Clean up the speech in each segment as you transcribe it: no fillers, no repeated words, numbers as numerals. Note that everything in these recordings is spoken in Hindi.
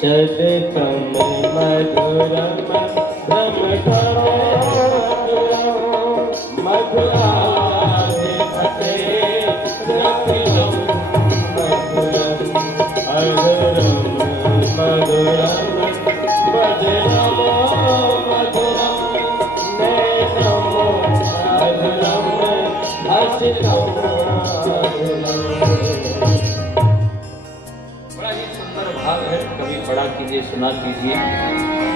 चदकम मधुरम मधुराधिपते रतिलम मधुरम अधुरम मधुरम भजनम मधुरम नैनम मधुरम हसितम पढ़ा कीजिए, सुना कीजिए।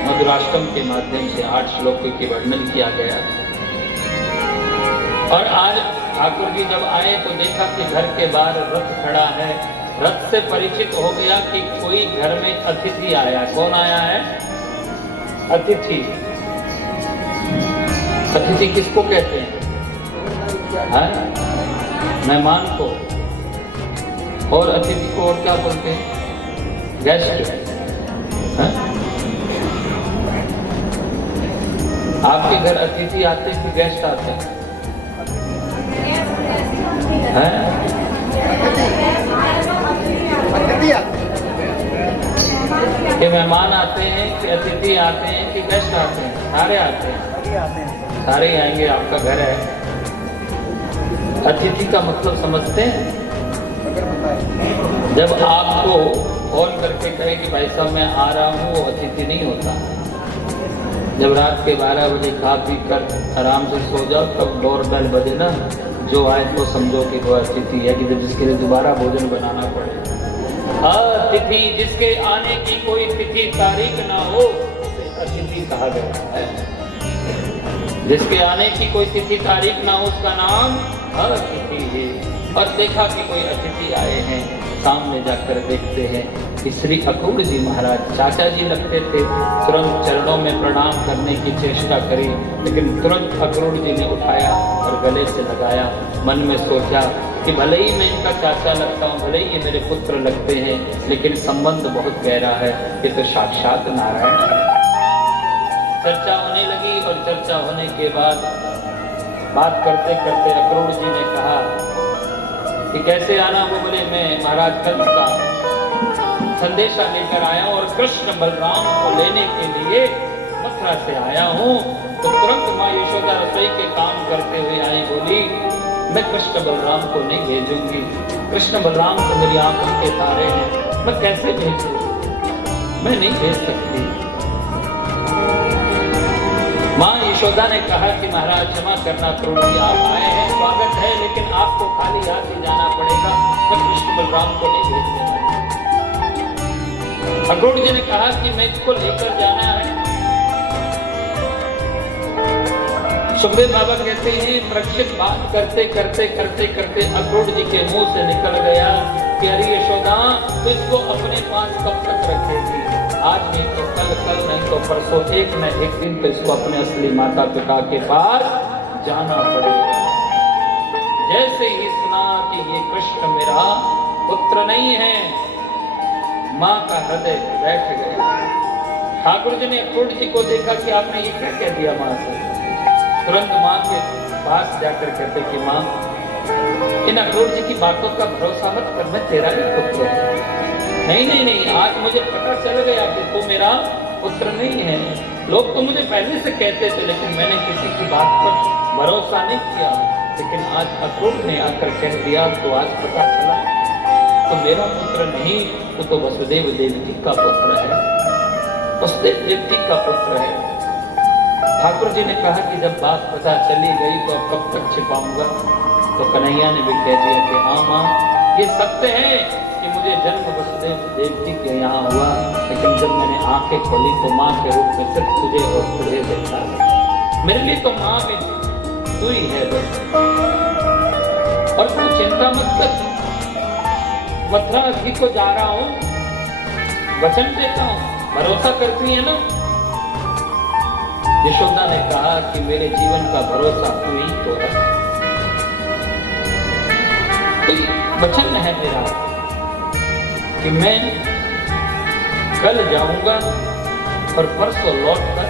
मधुराष्टम के माध्यम से 8 श्लोकों के वर्णन किया गया। और आज ठाकुर जी जब आए तो देखा कि घर के बाहर रथ खड़ा है। रथ से परिचित हो गया कि कोई घर में अतिथि आया। कौन आया है? अतिथि। अतिथि किसको कहते हैं? मेहमान को। और अतिथि को और क्या बोलते हैं? गेस्ट। आपके घर अतिथि आते हैं कि गेस्ट आते हैं? कि मेहमान आते हैं कि अतिथि आते हैं कि गेस्ट आते हैं? सारे आते हैं। सारे आएंगे, आपका घर है। अतिथि का मतलब समझते हैं? जब आपको कॉल करके कहे कि भाई साहब मैं आ रहा हूँ, वो अतिथि नहीं होता। जब रात के 12 बजे खा पी कर आराम से सो जाओ, तब डोरबेल बजे ना, जो आए तो समझो कि वो अतिथि है, कि जिसके लिए दोबारा भोजन बनाना पड़े। अतिथि जिसके आने की कोई तिथि तारीख ना हो, अतिथि कहा गया है। जिसके आने की कोई तिथि तारीख ना हो, उसका नाम अतिथि है। और देखा कि कोई अतिथि आए हैं, सामने जाकर देखते हैं कि श्री अक्रूर जी महाराज, चाचा जी लगते थे। तुरंत चरणों में प्रणाम करने की चेष्टा करी, लेकिन तुरंत अक्रूर जी ने उठाया और गले से लगाया। मन में सोचा कि भले ही मैं इनका चाचा लगता हूँ, भले ही ये मेरे पुत्र लगते हैं, लेकिन संबंध बहुत गहरा है, ये तो साक्षात नारायण है। चर्चा होने लगी और चर्चा होने के बाद बात करते करते अक्रूर जी ने कहा कि कैसे आना? वो बोले मैं महाराज कंस का संदेशा लेकर आया हूं और कृष्ण बलराम को लेने के लिए मथुरा से आया हूं। तो तुरंत माँ यशोदा रसोई के काम करते हुए आई, बोली मैं कृष्ण बलराम को नहीं भेजूंगी। कृष्ण बलराम तो मेरी आंखों के तारे हैं, मैं कैसे भेजूं? मैं नहीं भेज सकती। माँ यशोदा ने कहा कि महाराज क्षमा करना, अक्रूर जी आप आए हैं, स्वागत है, लेकिन आपको खाली हाथ ही जाना पड़ेगा। मैं कृष्ण बलराम को नहीं भेजने वाला। अक्रूर जी ने कहा कि मैं इसको लेकर जाना है। सुखदेव बाबा कहते हैं परीक्षित बात करते करते करते करते अक्रूर जी के मुंह से निकल गया कि अरे यशोदा, तो इसको अपने पास कब तक रखेगी? आज नहीं तो कल, कल नहीं तो परसों, एक न एक दिन तो इसको अपने असली माता पिता के पास जाना पड़ेगा। जैसे ही सुना कि ये कृष्ण मेरा पुत्र नहीं है, माँ का हृदय बैठ गया। ठाकुर जी ने अक्रूर जी को देखा कि आपने ये क्या कह दिया माँ से। तुरंत माँ के पास जाकर कहते कि माँ, इन अक्रूर जी की बातों का भरोसा मत कर, मैं तेरा ही पुत्र हूँ। नहीं नहीं नहीं, आज मुझे पता चल गया कि तू मेरा पुत्र नहीं है। लोग तो मुझे पहले से कहते थे, लेकिन मैंने किसी की बात पर भरोसा नहीं किया। लेकिन आज अक्रूर ने आकर कह दिया तो आज पता चला तो मेरा पुत्र नहीं, तो वसुदेव देवकी का पुत्र है, वसुदेव देवकी का पुत्र है। ठाकुर जी ने कहा कि जब बात पता चली गई तो अब कब तक छिपाऊंगा? तो कन्हैया ने भी कह दिया कि हाँ माँ, ये सत्य है कि मुझे जन्म वसुदेव देवकी के यहाँ हुआ, लेकिन जब मैंने आंखें खोली तो माँ के रूप में सिर्फ तुझे और तुझे देखा है। मेरे लिए तो माँ भी तू ही है बस। और तू चिंता मत कर, मथुरा जी को जा रहा हूँ, वचन देता हूँ, भरोसा करती है ना? यशोदा ने कहा कि मेरे जीवन का भरोसा तू ही तो है। वचन है मेरा कि मैं कल जाऊंगा और परसों लौटकर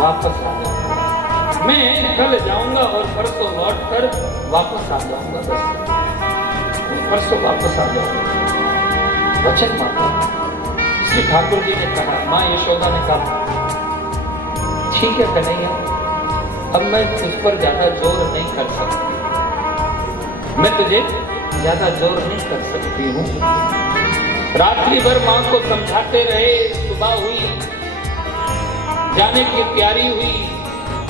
वापस आ जाऊंगा। मैं कल जाऊंगा और परसों लौटकर वापस आ जाऊंगा। बस परसों वापस आ जाऊंगा। वचन माता श्री ठाकुर जी ने कहा, माँ यशोदा ने कहा, ठीक है कन्हैया, अब मैं तुझ पर ज्यादा जोर नहीं कर सकती, मैं तुझे ज्यादा जोर नहीं कर सकती हूँ। रात्रि भर माँ को समझाते रहे, सुबह हुई, जाने की तैयारी हुई,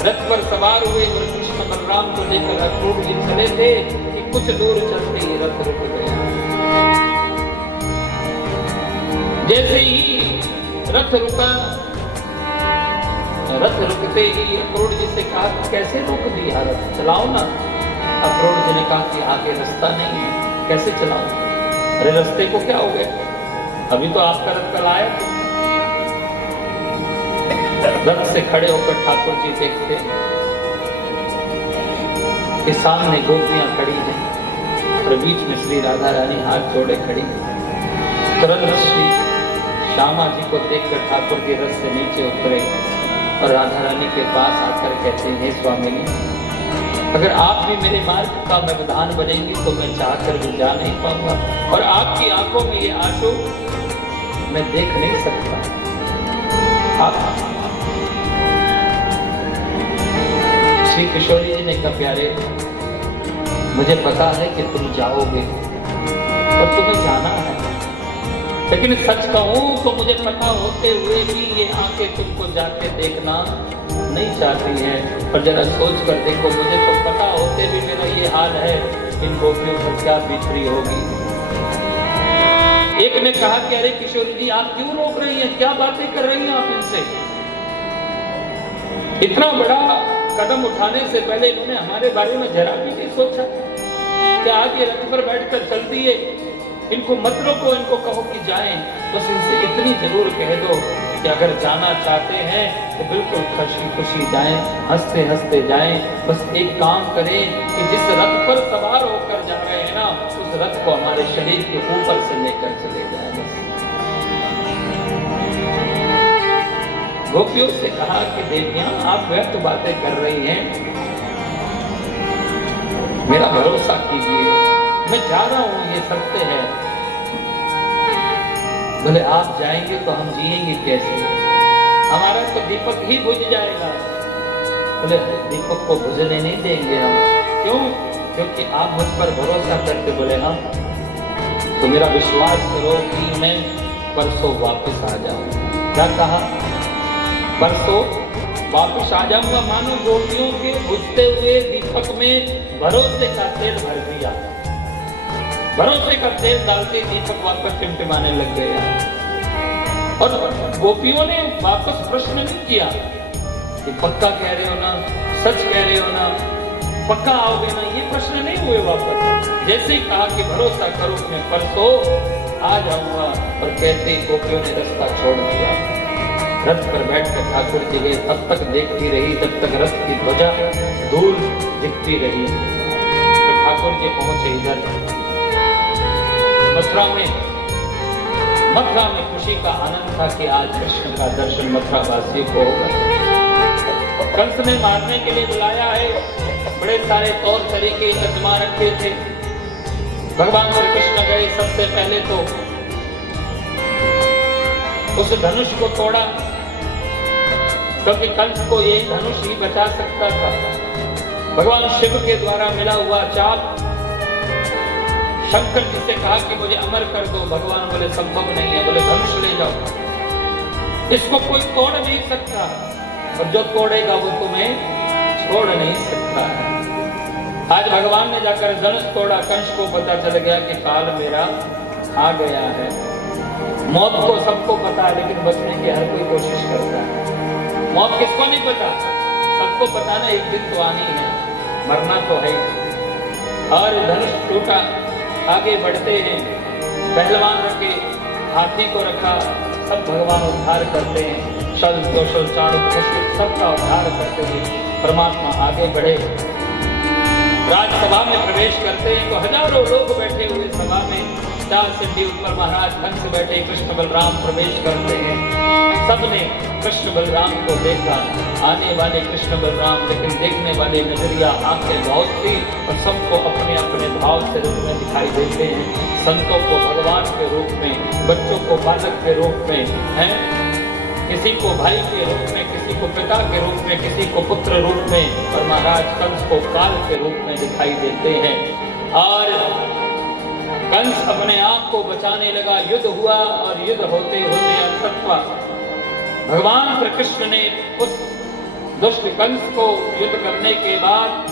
रथ पर सवार हुए और कृष्ण बलराम को लेकर अक्रूर जी चले थे कि कुछ दूर चलते ही रथ रुक गया। जैसे ही रथ रुका, रथ रुकते ही अक्रूर जी से कहा, कैसे रोक दिया रथ, चलाओ ना। अक्रूर जी ने कहा कि आगे रास्ता नहीं है, कैसे चलाओ? अरे रास्ते को क्या हो गया, अभी तो आपका रथ कल आया। रथ से खड़े होकर ठाकुर जी देखते हैं कि सामने गोपियां खड़ी हैं और बीच में श्री राधा रानी हाथ जोड़े खड़ी। तुरंत श्री श्यामा जी को देखकर ठाकुर जी रथ से नीचे उतरे और राधा रानी के पास आकर कहते हैं, स्वामिनी, अगर आप भी मेरे मार्ग का व्यवधान बनेंगी तो मैं चाहकर भी जा नहीं पाऊंगा, और आपकी आंखों में ये आंसू मैं देख नहीं सकता। आप श्री किशोरी जी ने कहा, प्यारे, मुझे पता है कि तुम जाओगे और तुम्हें जाना है, लेकिन सच कहूं तो मुझे पता होते हुए भी ये आंखें तुमको जाके देखना नहीं चाहती हैं। पर जरा सोच कर देखो, मुझे तो पता होते भी मेरा ये हाल है, इन गोपियों पर क्या बीतरी होगी। एक ने कहा कि अरे किशोरी जी, आप क्यों रोक रही हैं, क्या बातें कर रही हैं आप इनसे? इतना बड़ा कदम उठाने से पहले इन्होंने हमारे बारे में जरा भी नहीं सोचा। क्या आगे रथ पर बैठकर चलती है, इनको मत रोको, इनको कहो कि जाएं। बस इनसे इतनी जरूर कह दो कि अगर जाना चाहते हैं तो बिल्कुल खुशी खुशी जाएं, हंसते हंसते जाएं। बस एक काम करें कि जिस रथ पर सवार होकर जा रहे हैं ना, उस रथ को हमारे शरीर के ऊपर से लेकर चले जाएं। बस गोपियों से कहा कि देवियां, आप व्यर्थ बातें कर रही हैं, मेरा भरोसा कीजिए, मैं जा रहा हूं, ये सत्य है। बोले आप जाएंगे तो हम जिएंगे कैसे, हमारा तो दीपक ही बुझ जाएगा। बोले दीपक को बुझने नहीं देंगे हम। क्यों? क्योंकि आप मुझ पर भरोसा करके। बोले हाँ, तो मेरा विश्वास करो कि मैं परसों वापस आ जाऊंगा। क्या कहा? परसों वापस आ जाऊंगा, मानो गोपियों के बुझते हुए दीपक में भरोसे का तेल भर दिया। भरोसे का तेल डालते दीपक वापस टिमटिमाने लग गया। और गोपियों ने वापस प्रश्न नहीं किया कि पक्का कह रहे हो ना, सच कह रहे हो ना, पक्का आओगे ना, ये प्रश्न नहीं हुए वापस। जैसे ही कहा कि भरोसा करो मैं परसों आ जाऊंगा, और कहते ही गोपियों ने रास्ता छोड़ दिया। रथ पर बैठकर ठाकुर जी गए, तब तक देखती रही जब तक रथ की ध्वजा दूर दिखती रही। तो ठाकुर जी पहुंचे इधर मथुरा में खुशी का आनंद था कि आज कृष्ण का दर्शन मथुरा वासियों को होगा। कंस ने मारने के लिए बुलाया है, बड़े सारे तौर तरीके आजमा रखे थे। भगवान श्री कृष्ण गए, सबसे पहले तो उस धनुष को तोड़ा, क्योंकि कंस को ये धनुष ही बचा सकता था। भगवान शिव के द्वारा मिला हुआ चाप, शंकर जी से कहा कि मुझे अमर कर दो। भगवान बोले संभव नहीं है। बोले धनुष ले जाओ, इसको कोई तोड़ नहीं सकता, और जो तोड़ेगा वो तुम्हें छोड़ नहीं सकता है। आज भगवान ने जाकर धनुष तोड़ा, कंस को पता चल गया कि काल मेरा आ गया है। मौत को सबको पता है, लेकिन बचने की हर कोई कोशिश करता है। मौत किसको नहीं पता? सबको पता ना, एक दिन तो आनी है, मरना तो है। और धनुष टूटा, आगे बढ़ते हैं, पहलवान रखे, हाथी को रखा, सब भगवान उद्धार करते हैं। शल कौशल चाणक्य सबका उद्धार करते हुए परमात्मा आगे बढ़े। राजसभा में प्रवेश करते हैं तो हजारों लोग बैठे हुए सभा में, 4 सीढ़ी ऊपर महाराज कंस बैठे, कृष्ण बलराम प्रवेश करते हैं। सबने कृष्ण बलराम को देखा, आने वाले कृष्ण बलराम, लेकिन देखने वाले नजरिया आंखें बहुत थी और सबको अपने अपने भाव से रूप में दिखाई देते हैं। संतों को भगवान के रूप में, बच्चों को बालक के रूप में, हैं किसी को भाई के रूप में, किसी को पिता के रूप में, किसी को पुत्र रूप में, और महाराज कंस को काल के रूप में दिखाई देते हैं। और कंस अपने आप को बचाने लगा, युद्ध हुआ और युद्ध होते होते अंततः भगवान श्री कृष्ण ने उस दुष्ट कंस को युद्ध करने के बाद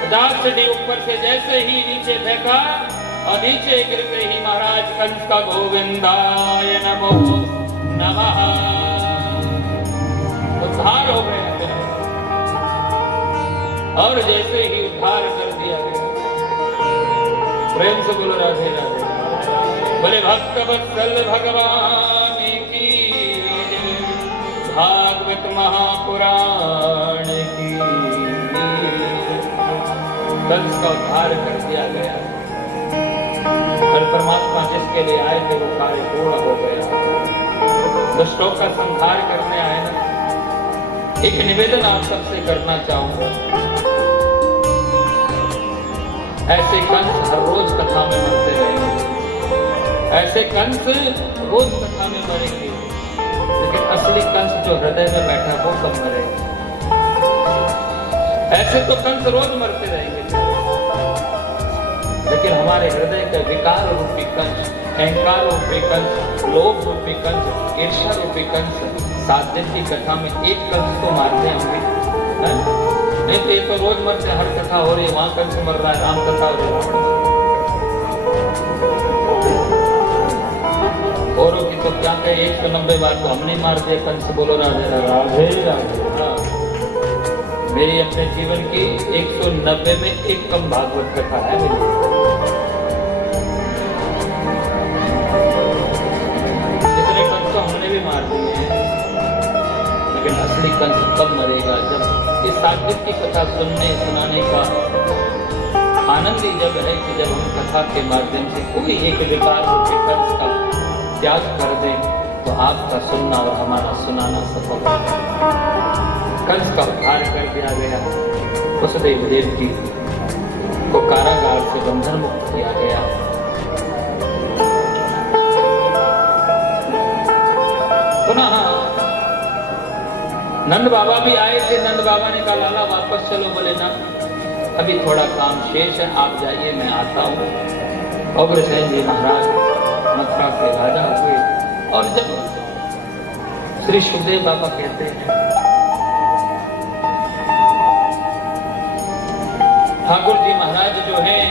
50 सीढ़ी ऊपर से जैसे ही नीचे फेंका और नीचे गिरते ही महाराज कंस का गोविंदाय नमो नमः उद्धार हो गया। और जैसे ही उद्धार कर दिया गया, प्रेम से बोलो राधे राधे, बोले भक्त वत्सल भगवान की, भागवत महापुराण की। कंस का उद्धार कर दिया गया और परमात्मा जिसके लिए आए थे वो कार्य पूर्ण हो गया। दुष्टों का संहार करने आए ना। एक निवेदन आप सबसे करना चाहूंगा, ऐसे कंस हर रोज कथा में मरते रहेंगे, ऐसे कंस रोज कथा में मरेंगे, लेकिन असली कंस जो हृदय में बैठा वो कब मरेगा। ऐसे तो कंस रोज मरते रहेंगे, लेकिन हमारे हृदय का विकार रूपी कंस, अहंकार रूपी कंस, लोभ रूपी कंस, ईर्ष्या रूपी कंस, 7 दिन की कथा में एक कंस तो मारते होंगे, नहीं तो ये तो रोज मरते, हर कथा हो रही है वहां कंस मर रहा है, राम कथा हो रही है। औरों की तो क्या कहे, 190 बार तो हमने मार दिया कंस। बोलो राधे राधे राधे। मेरी अपने जीवन की 190 में एक कम भागवत कथा है मेरी। इतने कंस तो हमने भी मार दिए हैं, लेकिन असली कंस कब मरेगा, जब इस 7 दिन की कथा सुनने सुनाने का आनंद ही जब है कि जब हम कथा के माध्यम से कोई एक विकार रूपी कंस का त्याग कर दे, तो आपका सुनना और हमारा सुनाना सफल होगा। कंस का उद्धार कर दिया गया, वसुदेव देव जी को कारागार से बंधन मुक्त किया गया। पुनः नंद बाबा भी आए थे, नंद बाबा ने कहा लाला वापस चलो, बोले ना अभी थोड़ा काम शेष है, आप जाइए मैं आता हूँ। अग्रसेन जी महाराज मथुरा के राजा हुए, और जब श्री सुखदेव बाबा कहते हैं ठाकुर जी महाराज जो हैं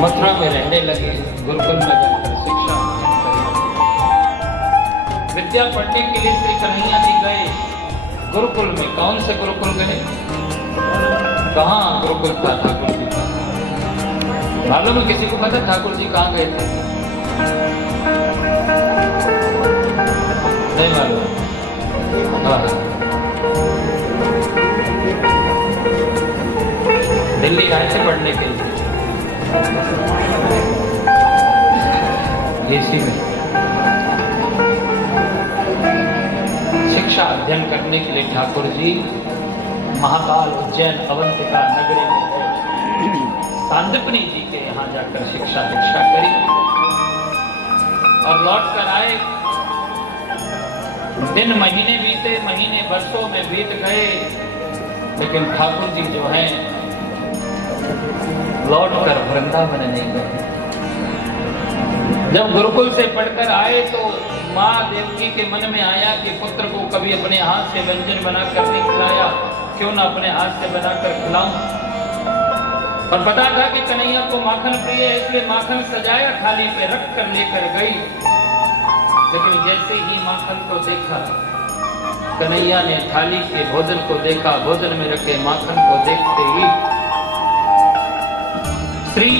मथुरा में रहने लगे, गुरुकुल में जाकर शिक्षा विद्या पढ़ने के लिए श्री कन्हैया जी गए गुरुकुल में। कौन से गुरुकुल गए, कहाँ गुरुकुल था ठाकुर जी का, मालूम है किसी को पता ठाकुर जी कहाँ गए थे? नहीं मालूम। दिल्ली आए थे पढ़ने के लिए, इसी में शिक्षा अध्ययन करने के लिए ठाकुर जी महाकाल उज्जैन अवंतिका नगरी में गए। सांदीपनी जी के यहाँ जाकर शिक्षा दीक्षा करी और लौट कर आए। दिन महीने बीते, महीने वर्षों में बीत गए, लेकिन ठाकुर जी जो हैं लौट कर वृंदावन नहीं गए। जब गुरुकुल से पढ़कर आए तो माँ देवकी के मन में आया कि पुत्र को कभी अपने हाथ से व्यंजन बनाकर नहीं खिलाया, क्यों ना अपने हाथ से बनाकर खिलाऊं। और पता था कि कन्हैया को माखन प्रिय है, इसलिए माखन सजाया, थाली पे रख कर लेकर गई। लेकिन जैसे ही माखन को देखा, कन्हैया ने थाली के भोजन को देखा, भोजन में रखे माखन को देखते ही श्री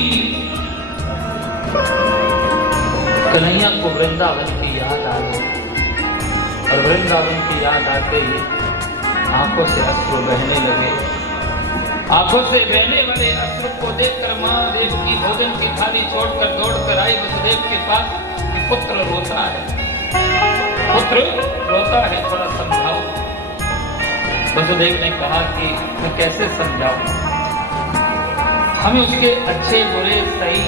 कन्हैया को वृंदावन की याद आ गई, और वृंदावन की याद आते ही आंखों से अश्रु बहने लगे। आंखों से बहने वाले अश्रु को देखकर महादेव की भोजन की थाली छोड़कर दौड़कर आई वसुदेव के पास कि पुत्र रोता है, पुत्र रोता है, थोड़ा समझाओ। वसुदेव ने कहा कि मैं कैसे समझाऊं, हमें उसके अच्छे बुरे सही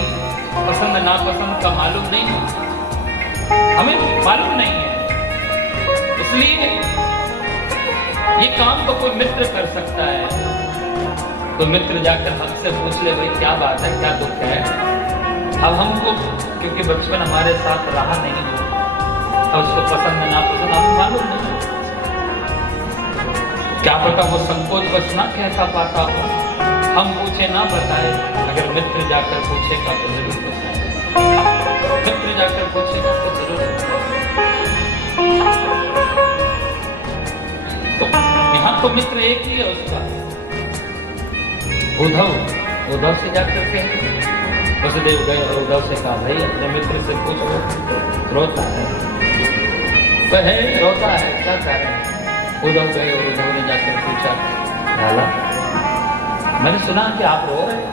पसंद नापसंद का मालूम नहीं है, हमें मालूम नहीं है, इसलिए ये काम तो कोई मित्र कर सकता है। तो मित्र जाकर हमसे पूछ ले भाई क्या बात है, क्या दुख है। अब हमको क्योंकि बचपन हमारे साथ रहा नहीं है और उसको पसंद नापसंद हमें मालूम नहीं, क्या पता वो संकोच बस ना कहता पाता हो, हम पूछे ना बताए। अगर मित्र जाकर पूछेगा तो जरूर बताए, मित्र जाकर पूछेगा तो जरूर बताए। तो यहाँ तो मित्र एक ही है उसका, उद्धव से जाकर के वसुदेव गए और उद्धव से कहा भाई अपने मित्र से पूछो, रोता है, वह रोता है, क्या कारण है। उद्धव गए और उद्धव ने जाकर पूछा, लाला मैंने सुना कि आप रो रहे हैं।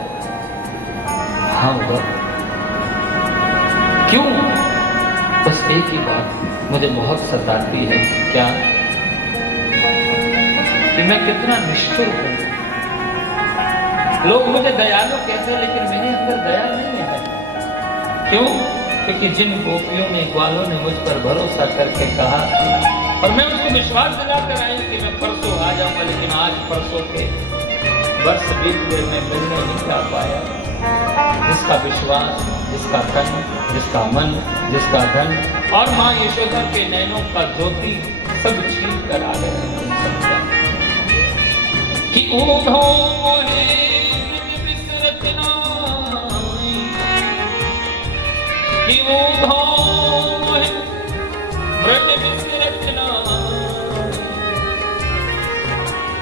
हाँ उद्धव, क्यों। बस एक ही बात मुझे बहुत सताती है, क्या, कि मैं कितना निष्ठुर हूं। लोग मुझे दयालु कहते हैं लेकिन मेरे अंदर दया नहीं है। क्यों, क्योंकि जिन गोपियों ने ग्वालों ने मुझ पर भरोसा करके कहा और मैं उसको विश्वास दिलाकर आई कि मैं परसों आ जाऊंगा, लेकिन आज परसों के वर्ष बीत गए, मैं मिलने नहीं जा पाया। जिसका विश्वास, जिसका तन, जिसका मन, जिसका धन और माँ यशोदा के नैनों का ज्योति सब छीन कर आ गए कि उद्धव मोहे बिसरत नाई, कि उद्धव मोहे ब्रज बिसरत नाई,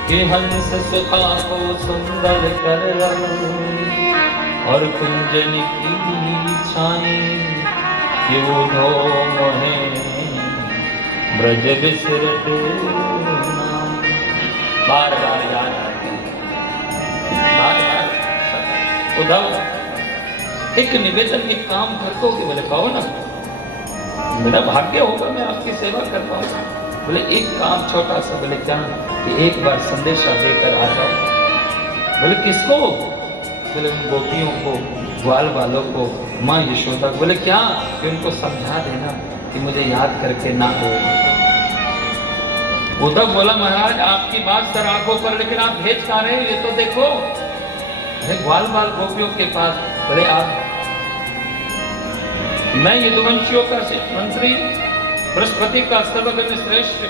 कि हंस सुखा को सुंदर कर और कुंजन की छाई, कि उद्धव मोहे ब्रज बिसरत नाई। बार बार याद आती है, बार बार। उद्धव एक निवेदन, एक काम कर दो, बोले कहो ना, मेरा भाग्य होगा मैं आपकी सेवा कर पाऊंगा। बोले एक काम छोटा सा, बोले क्या, कि एक बार संदेशा देकर आ जाओ। बोले किसको। बोले उन गोपियों को, ग्वाल वालों को, माँ यशोदा। बोले क्या, कि उनको समझा देना कि मुझे याद करके ना हो। उद्धव बोला महाराज आपकी बात सर आंखों पर, लेकिन आप भेज कहाँ रहे, ये तो देखो। अरे ग्वाल बाल गोपियों के पास। बोले आप, मैं यदुवंशियों का मंत्री, बृहस्पति का सर्वगुण श्रेष्ठ,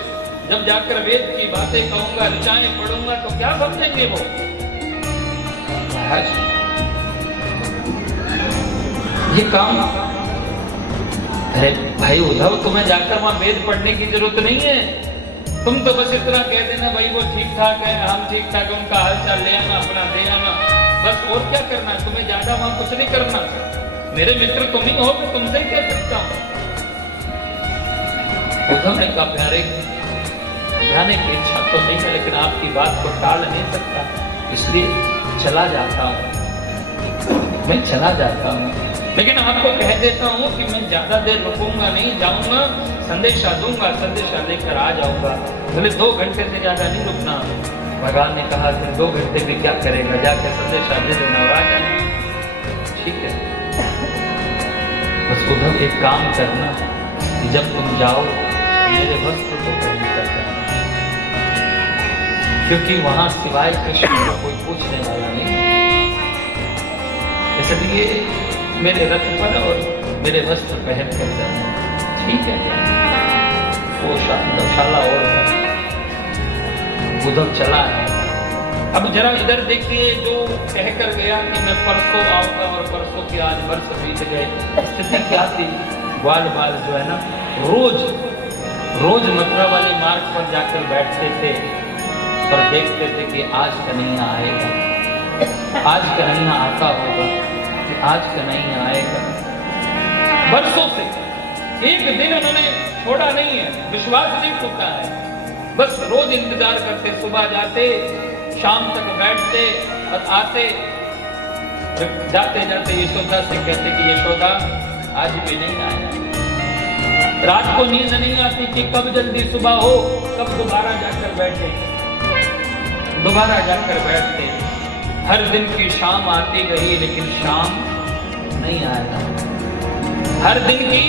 जब जाकर वेद की बातें कहूंगा, ऋचाएं पढ़ूंगा तो क्या समझेंगे वो। महाराज ये काम, अरे भाई उद्धव तुम्हें जाकर वहां वेद पढ़ने की जरूरत नहीं है, तुम तो बस इतना कह देना भाई वो ठीक ठाक है, हम ठीक ठाक, उनका हालचाल ले आना, अपना दे आना, बस। और क्या करना है तुम्हें, ज्यादा वहां कुछ नहीं करना। मेरे मित्र तुम ही हो, तुमसे ही कह सकता हूं। उद्धव ने कहा प्यारे, जाने की इच्छा तो नहीं है, लेकिन आपकी बात को टाल नहीं सकता, इसलिए चला जाता हूं, मैं चला जाता हूं। लेकिन आपको कह देता हूं कि मैं ज्यादा देर रुकूंगा नहीं, जाऊंगा, संदेशा दूंगा, संदेशा लेकर आ जाऊंगा। बोले 2 घंटे से ज्यादा नहीं रुकना। भगवान ने कहा फिर 2 घंटे में क्या करेगा, जाकर संदेशा दे देना और आ जाना। ठीक है, बस उद्धव एक काम करना कि जब तुम जाओ मेरे वस्त्र को पहन कर जाना, क्योंकि वहां सिवाय कृष्ण को कोई पूछने वाला नहीं, इसलिए मेरे रथ पर और मेरे वस्त्र पहन कर जाना। ठीक है, वो शाला और उद्धव चला है। अब जरा इधर देखिए, जो कहकर गया कि मैं परसों आऊंगा और परसों के आज वर्ष बीत गए, स्थिति क्या थी। ग्वाल बाल जो है ना, रोज मथुरा वाले मार्ग पर जाकर बैठते थे और देखते थे कि आज कन्हैया आएगा, आज कन्हैया आता होगा, कि आज कन्हैया आएगा। बरसों से एक दिन उन्होंने छोड़ा नहीं है, विश्वास नहीं टूटा है, बस रोज इंतजार करते, सुबह जाते, शाम तक बैठते, और आते जाते जाते यशोदा से कहते कि यशोदा आज भी नहीं आया। रात को नींद नहीं आती कि कब जल्दी सुबह हो, कब दोबारा जाकर बैठे। दोबारा जाकर बैठते। हर दिन की शाम आती गई लेकिन शाम नहीं आया। हर दिन की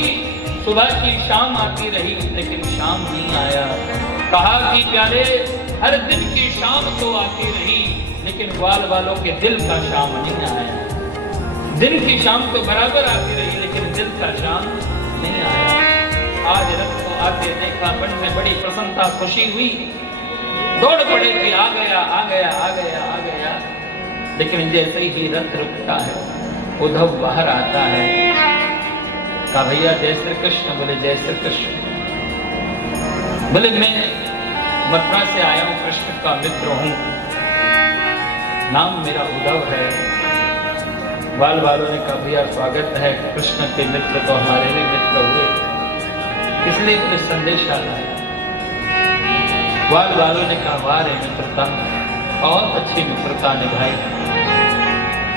सुबह की शाम आती रही लेकिन शाम नहीं आया। कहा कि प्यारे हर दिन की शाम तो आती रही लेकिन ग्वाल वालों के दिल का शाम नहीं आया। दिन की शाम तो बराबर आती रही लेकिन दिल का शाम नहीं आया। आज रथ को आते देखा, मन में बड़ी प्रसन्नता खुशी हुई, दौड़ पड़े कि आ गया आ गया आ गया आ गया। लेकिन जैसे ही रथ रुकता है उद्धव बाहर आता है। कहा भैया जय श्री कृष्ण। बोले जय श्री कृष्ण। बोले मैं मथुरा से आया हूं, कृष्ण का मित्र हूं, नाम मेरा उद्धव है। बाल बालों ने कहा भैया स्वागत है, कृष्ण के मित्र तो हमारे लिए मित्र हुए, इसलिए कुछ संदेशा लाया। बाल बालों ने कहा वाह रे मित्रता, बहुत अच्छी मित्रता निभाई।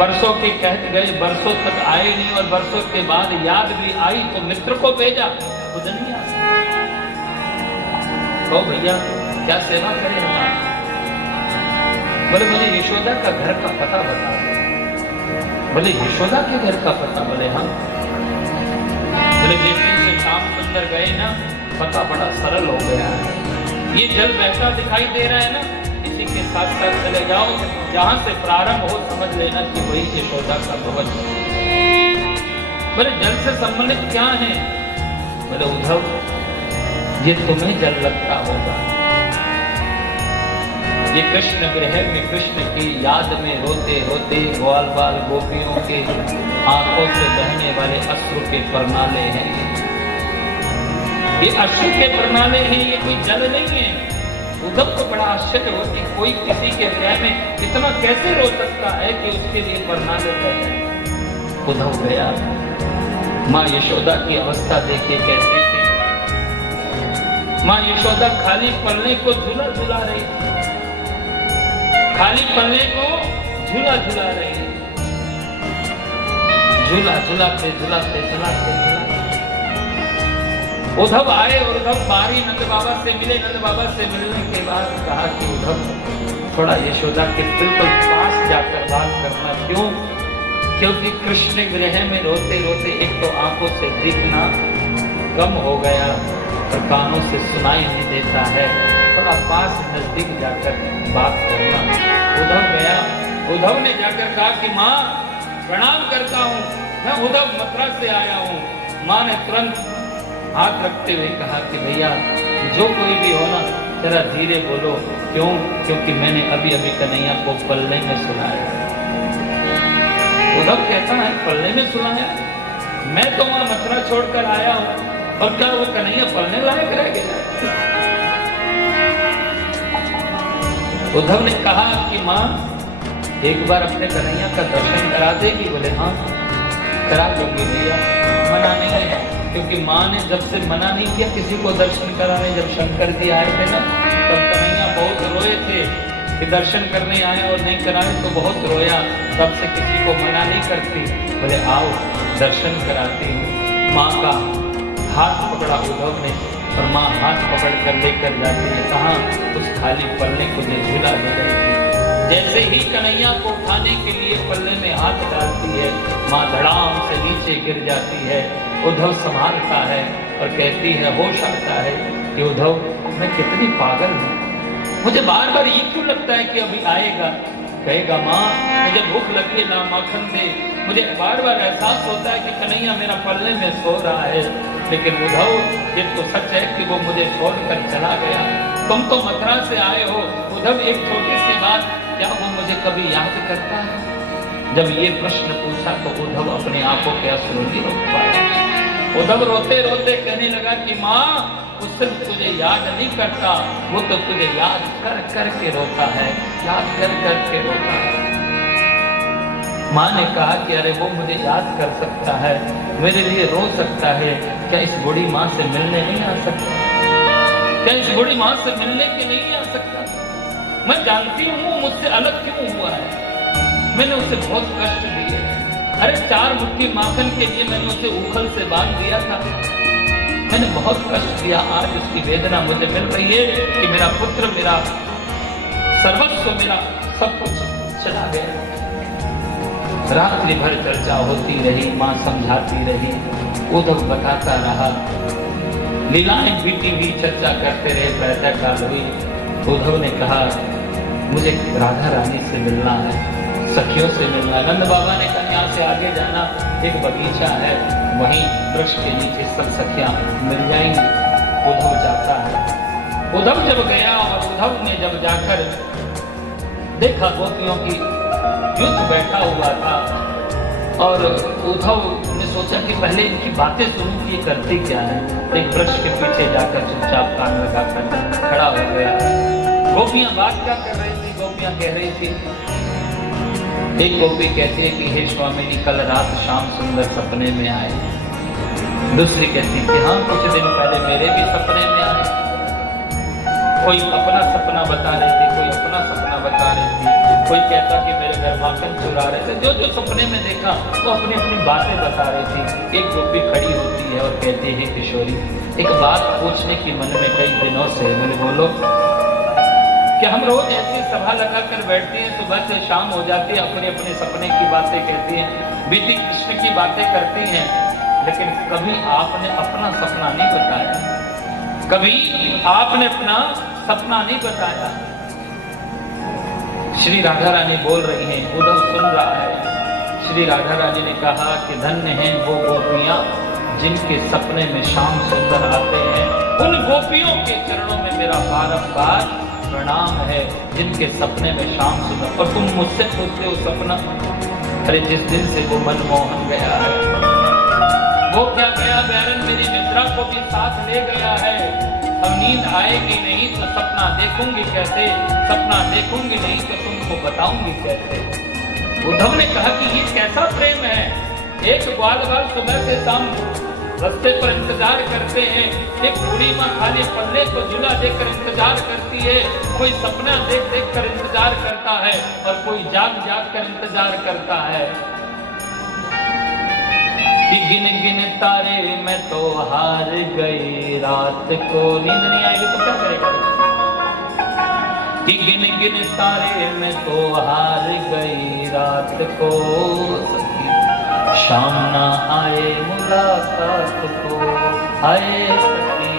बरसों के कहते गए, बरसों तक आए नहीं और बरसों के बाद याद भी आई तो मित्र को भेजा, खुद नहीं आया। कहो भैया क्या सेवा करें हमारा। बोले मुझे यशोदा का घर का पता बता दो। बोले यशोदा के घर का पता। बोले हाँ। बोले जिस दिन से शाम सुंदर गए ना, पता बड़ा सरल हो गया है। ये जल बहता दिखाई दे रहा है ना, इसी के साथ साथ चले जाओ, जहां से प्रारंभ हो समझ लेना कि वही यशोदा का भवन है। बोले जल से संबंधित क्या है। बोले उद्धव ये तुम्हें जल लगता होगा। ये कृष्ण गृह में कृष्ण की याद में रोते रोते ग्वाल बाल गोपियों के आंखों से बहने वाले अश्रु के परनाले हैं। ये अश्रु के परनाले हैं, ये कोई जल नहीं है। उद्धव को बड़ा आश्चर्य हो कि कोई किसी के गृह में इतना कैसे रो सकता है कि उसके लिए परनाले बह जाए। उद्धव गया, माँ यशोदा की अवस्था देखिए कैसी थी। माँ यशोदा खाली पल्ले को झूला झूला रही, खाली पल्ले को झूला झूला रही, झूला झूलाते झूलाते झूलाते झूलाते। उद्धव आए और उद्धव बारी नंद बाबा से मिले। नंद बाबा से मिलने के बाद कहा कि उद्धव थोड़ा यशोदा के बिल्कुल पास जाकर बात करना। क्यों? क्योंकि कृष्ण गृह में रोते रोते एक तो आंखों से दिखना कम हो गया और कानों से सुनाई नहीं देता है। थोड़ा पास नजदीक जाकर बात करना। उद्धव गया। उद्धव ने जाकर कहा कि माँ प्रणाम करता हूँ, मैं उद्धव मथुरा से आया हूँ। माँ ने तुरंत हाथ रखते हुए कहा कि भैया जो कोई भी हो ना जरा धीरे बोलो। क्यों? क्योंकि मैंने अभी अभी कन्हैया को पल्ले में सुनाया। उद्धव कहता है पल्ले में सुनाया? मैं तो वहां मथुरा छोड़कर आया हूँ और क्या वो कन्हैया पलने लायक रह गया? उद्धव ने कहा कि माँ एक बार अपने कन्हैया का दर्शन करा देगी? बोले हाँ करा दूंगी भैया, मना नहीं है। क्योंकि माँ ने जब से मना नहीं किया किसी को दर्शन कराने, जब शंकर जी आए थे ना तब कन्हैया बहुत रोए थे कि दर्शन करने आए और नहीं कराए तो बहुत रोया। तब से किसी को मना नहीं करती। बोले आओ दर्शन कराती हूँ। माँ का हाथ पकड़ा उद्धव ने और माँ हाथ पकड़ कर लेकर जाती है। कहाँ? उस खाली पल्ले को जो झूला दे रही थी। जैसे ही कन्हैया को उठाने के लिए पल्ले में हाथ डालती है, माँ धड़ाम से नीचे गिर जाती है। उद्धव संभालता है और कहती है, होश आता है कि उद्धव मैं कितनी पागल हूँ, मुझे बार बार ये क्यों लगता है कि अभी आएगा। कहेगा माँ मुझे भूख लगी है, ना माखन दे। मुझे बार बार एहसास होता है कि कन्हैया मेरा पल्ले में सो रहा है। लेकिन उद्धव ये तो सच है कि वो मुझे छोड़कर चला गया। तुम तो मथुरा से आए हो। उद्धव एक छोटी सी बात, क्या वो मुझे कभी याद करता है? जब ये प्रश्न पूछा तो उद्धव अपने आंखों के अश्रु नहीं रोक पाया। उद्धव रोते रोते कहने लगा कि माँ उस दिन तुझे याद नहीं करता, वो तो तुझे याद कर कर के रोता है, याद कर कर के रोता है। माँ ने कहा कि अरे वो मुझे याद कर सकता है, मेरे लिए रो सकता है, क्या इस बूढ़ी माँ से मिलने नहीं आ सकता? क्या इस बूढ़ी माँ से मिलने के नहीं आ सकता? मैं जानती हूँ मुझसे अलग क्यों हुआ है, मैंने उसे बहुत कष्ट दिए। अरे 4 मुट्ठी माखन के लिए मैंने उसे उखल से बांध दिया था। मैंने बहुत कष्ट दिया। आज उसकी वेदना मुझे मिल रही है कि मेरा पुत्र, मेरा सर्वस्व, मेरा सब कुछ चला गया। रात्रि भर चर्चा होती रही, मां समझाती रही, उद्धव बताता रहा, लीलाएं बीती हुई चर्चा करते रहे। प्रातः काल हुई, उद्धव ने कहा मुझे राधा रानी से मिलना है, सखियों से मिलना है। नंद बाबा ने कहा यहाँ से आगे जाना, एक बगीचा है, वहीं वृक्ष के नीचे सब सखियां मिल जाएंगी। उद्धव जाता है। उद्धव जब गया और उद्धव ने जब जाकर देखा गोपियों की युद्ध बैठा हुआ था, और उद्धव ने सोचा कि पहले इनकी बातें सुनूं कि ये करते क्या है। एक वृक्ष के पीछे जाकर चुपचाप कान लगाकर खड़ा हो गया। गोपियां बात क्या कर रही थी? गोपियां कह रही थी, एक गोपी कहती है कि हे स्वामिनी कल रात शाम सुंदर सपने में आए। दूसरी कहती कि हाँ कुछ दिन पहले मेरे भी सपने में आए। कोई अपना सपना बता रही थी, कोई अपना सपना बता रही थी, कोई कहता कि मेरे घर माखन चुरा रहे थे। जो जो सपने में देखा वो अपनी अपनी बातें बता रही थी। एक गोपी खड़ी होती है और कहती है किशोरी एक बात पूछने की मन में कई दिनों से। बोले बोलो। कि हम रोज ऐसी सभा लगाकर बैठते हैं, सुबह से शाम हो जाती है, अपने अपने सपने की बातें कहती हैं, बीती कृष्ण की बातें करती हैं, लेकिन कभी आपने अपना सपना नहीं बताया, कभी आपने अपना सपना नहीं बताया। श्री राधा रानी बोल रही हैं, उद्धव सुन रहा है। श्री राधा रानी ने कहा कि धन्य हैं वो गोपियां जिनके सपने में श्याम सुंदर आते हैं। उन गोपियों के चरणों में मेरा बारंबार प्रणाम है जिनके सपने में श्याम सुंदर। और तुम मुझसे पूछते हो सपना, अरे जिस दिन से वो मनमोहन गया है, वो क्या गया बैरन, मेरी निद्रा को भी साथ ले गया है। अब नींद आएगी नहीं तो सपना देखूंगी कैसे, सपना देखूंगी नहीं तो तुमको बताऊंगी कैसे। उद्धव ने कहा कि ये कैसा प्रेम है। एक ग्वाल बाल सुबह से शाम रास्ते पर इंतजार करते हैं, एक बूढ़ी माँ खाली पल्ले को झूला देकर इंतजार करती है, कोई सपना देख देख कर इंतजार करता है और कोई जाग जाग कर इंतजार करता है। गिन गिन तारे मैं तो हार गई रात को, नींद नहीं आएगी तो क्या करेगा। गिन गिन तारे मैं तो हार गई रात को, शाम ना आए मुलाकात को, आए सखी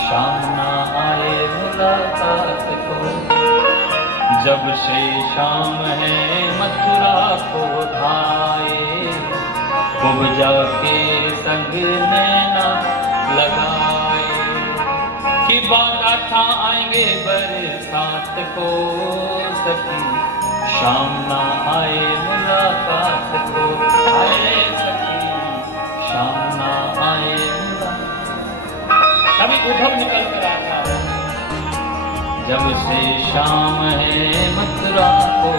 शाम ना आए मुलाकात को। जब से शाम है मथुरा को धाए, खूब जाके संग नैना लगाए, कि बागा था आएंगे बरसात को, सखी शाम ना आए मुलाकात को, आए सखी शाम ना आए मुलाकात। अभी उद्धव निकल कर आता है, जब से शाम है मथुरा को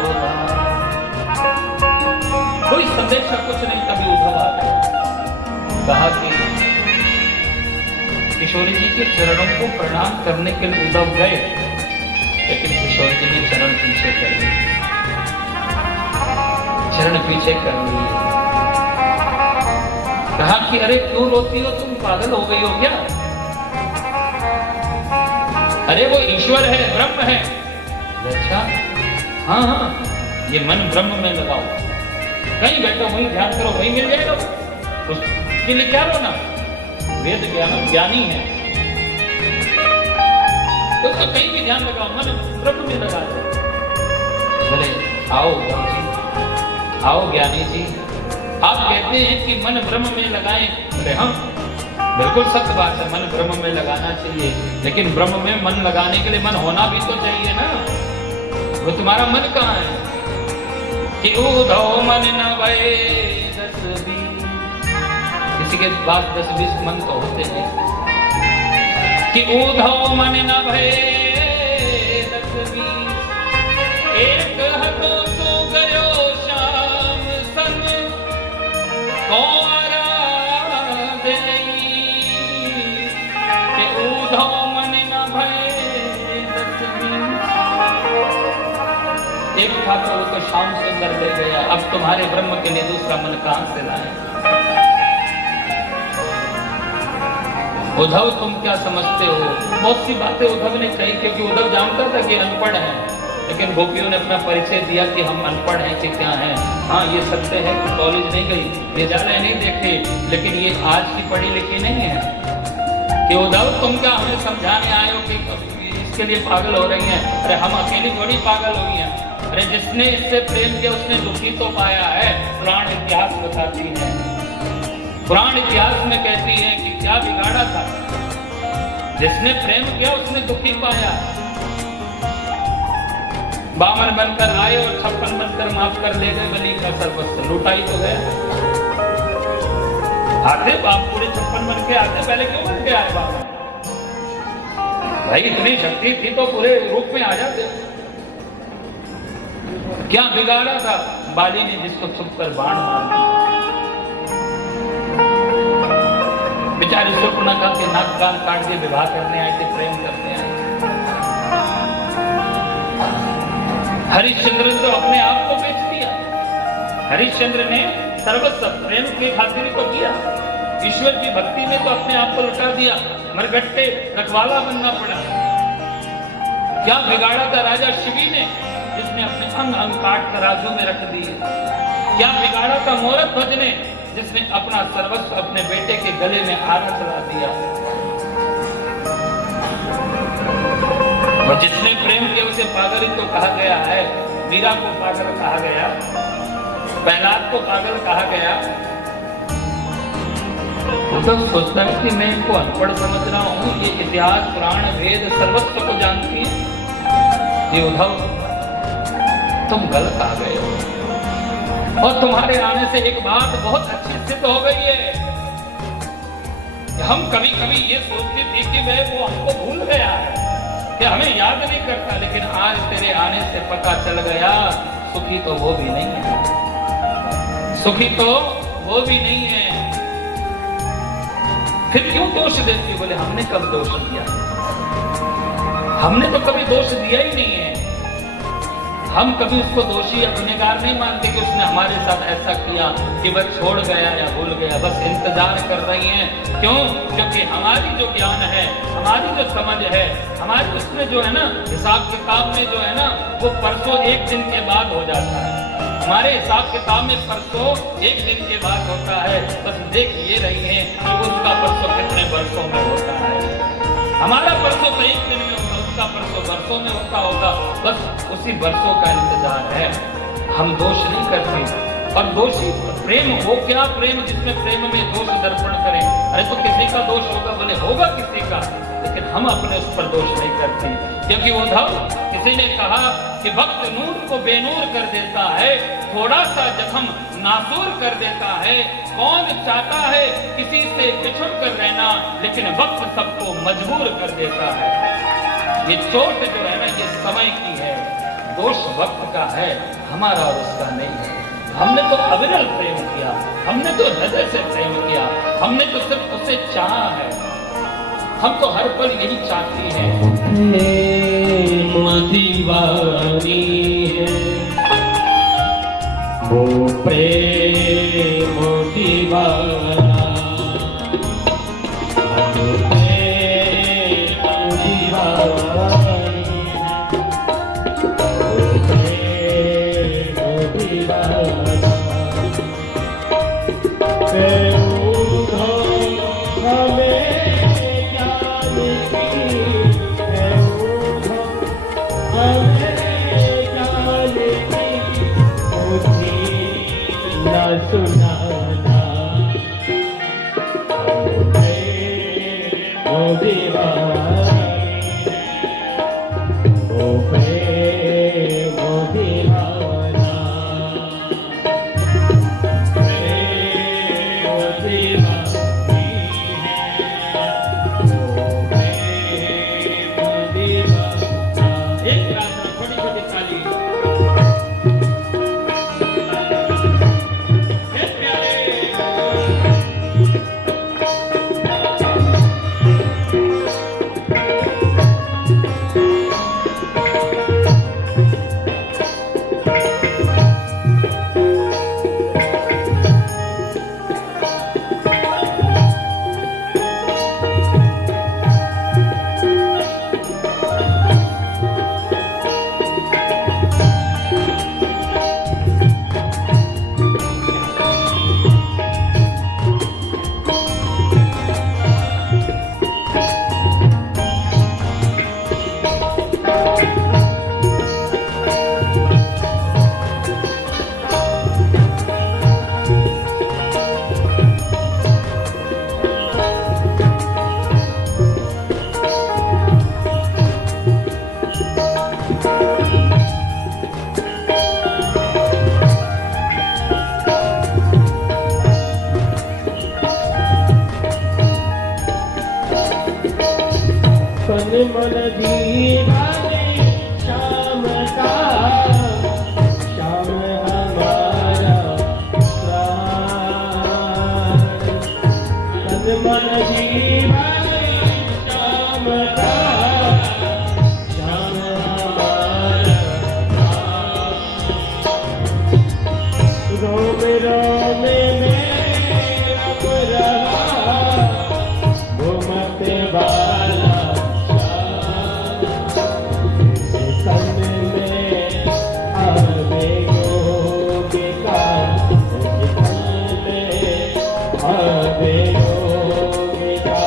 कोई संदेश का कुछ नहीं। तभी उद्धव आ गया, कहा कि किशोरी जी के चरणों को प्रणाम करने के लिए उद्धव गए, लेकिन किशोरी जी ने चरण पीछे कर लिए, चरण पीछे कर लिए। कहा कि अरे क्यों रोती हो, तुम पागल हो गई हो क्या? अरे वो ईश्वर है, ब्रह्म है। अच्छा हाँ हाँ, ये मन ब्रह्म में लगाओ, कहीं बैठो वहीं ध्यान करो, वहीं मिल जाएगा। उसके लिए क्या रोना, वेद ज्ञानी है तो उसका कहीं भी ध्यान लगाओ, मन ब्रह्म में लगा दो। बोले आओ जी, आओ ज्ञानी जी, आप कहते हैं कि मन ब्रह्म में लगाएं। बोले हाँ बिल्कुल सत्य बात है, मन ब्रह्म में लगाना चाहिए, लेकिन ब्रह्म में मन लगाने के लिए मन होना भी तो चाहिए ना। वो तुम्हारा मन कहाँ है? कि उद्धव मन न भये 10-20, किसी के पास 10-20 मन तो होते हैं। कि उद्धव मन न भये 10-20, एक हतो सो गयो श्याम सन, कौन आराधे कि उद्धव मन न भये 10-20। एक था तो वो तो श्याम सुंदर ले गया, अब तुम्हारे ब्रह्म के लिए दूसरा मन कहां से लाए? उद्धव तुम क्या समझते हो? बहुत सी बातें उद्धव ने कही, क्योंकि उद्धव जानता था कि अनपढ़ है, लेकिन गोपियों ने अपना परिचय दिया कि हम अनपढ़ हैं कि क्या हैं। हाँ, ये सत्य है कि कॉलेज नहीं गई, विद्यालय नहीं देखे, लेकिन ये आज की पढ़ी लिखी नहीं है कि उद्धव तुम क्या हमें समझाने आए हो कि इसके लिए पागल हो रही हैं। अरे हम अकेली थोड़ी पागल हुई हैं। अरे जिसने इससे प्रेम किया उसने दुखी तो पाया है। पुराण इतिहास बताती है, पुराण इतिहास में कहती है कि क्या बिगाड़ा था, जिसने प्रेम किया उसने दुखी पाया। बामन बनकर आए और 56 बनकर माफ कर ले गए, बलि का सर्वस्व लुटाई तो गया। आते बाप पूरे 56 बन के आते, पहले क्यों बन के आए बाबा? भाई इतनी शक्ति थी तो पूरे रूप में आ जाते। क्या बिगाड़ा था बाली ने जिसको छुप कर बाण मार दिया? बेचारी शूर्पणखा के नाक कान काट के विवाह करने आए थे, प्रेम करने आए। हरिश्चंद्र ने तो अपने आप को बेच दिया। हरिश्चंद्र ने सर्वस्व प्रेम के खातिर को किया, ईश्वर की भक्ति में तो अपने आप को लुटा दिया, मरगट्टे रखवाला बनना पड़ा। क्या बिगाड़ा था राजा शिवी ने, जिसने अपने अंग अंग काट कर राजू में रख दिए? क्या बिगाड़ा था मोरक ध्वज ने, जिसने अपना सर्वस्व अपने बेटे के गले में आरा चला दिया? और जिसने प्रेम किया उसे पागल ही तो कहा गया है। मीरा को पागल कहा गया, प्रहलाद को पागल कहा गया। तो सोचता है कि मैं इनको अनपढ़ समझ रहा हूं, ये इतिहास पुराण वेद सर्वस्व को जानती है। ये उद्धव तुम गलत आ गए हो, और तुम्हारे आने से एक बात बहुत अच्छी सिद्ध हो गई है। हम कभी कभी ये सोचते थे कि वह वो हमको भूल गया है, कि हमें याद नहीं करता, लेकिन आज तेरे आने से पता चल गया सुखी तो वो भी नहीं है, सुखी तो वो भी नहीं है। फिर क्यों दोष देती? बोले हमने कब दोष दिया? हमने तो कभी दोष दिया ही नहीं है। हम कभी उसको दोषी या गुनहगार नहीं मानते कि उसने हमारे साथ ऐसा किया कि बस छोड़ गया या भूल गया। बस इंतजार कर रही हैं। क्यों? क्योंकि हमारी जो ज्ञान है, हमारी जो समझ है, हमारी उसमें जो है ना हिसाब किताब में जो है ना, वो परसों एक दिन के बाद हो जाता है। हमारे हिसाब किताब में परसों एक दिन के बाद होता है। बस देख ये रही है कि उसका परसों कितने वर्षों में होता है। हमारा परसों तो एक दिन में होगा, उसका परसों वर्षों में होता होगा। बस उसी वर्षों का इंतजार है। हम दोष नहीं करते। और दोषी प्रेम हो क्या? प्रेम जिसमें प्रेम में दोष दर्पण करें। अरे तो किसी का दोष होगा, बोले होगा किसी का, लेकिन हम अपने उस पर दोष नहीं करते। क्योंकि उद्धव, किसी ने कहा कि भक्त नूर को बेनूर कर देता है, थोड़ा सा जख्म नासूर कर देता है। कौन चाहता है किसी से बिछुड़ कर रहना, लेकिन वक्त सबको मजबूर कर देता है। ये चोट जो है ना, ये समय की है, दोष वक्त का है, हमारा और उसका नहीं है। हमने तो अविरल प्रेम किया, हमने तो हृदय से प्रेम किया, हमने तो सिर्फ उसे चाहा है। हम तो हर पल यही चाहती हैं। प्रेम दीवानी है, वो प्रेम दीवाना, वो प्रेम दीवानी है, वो प्रेम दीवाना। सुनाना ओ दीवानी, ओ प्रेम दीवाना, प्रेम दीवानी है, ओ प्रेम दीवाना। एक प्रार्थना, छोटी छोटी ताली। प्यारे मन दीवाने श्याम का, श्याम हमारा प्राण। तन मन दीवाने श्याम का, श्याम हमारा प्राण। रोम रोम में रम रहा घूमते वाला सन में आवे योगिका, आवे योगिका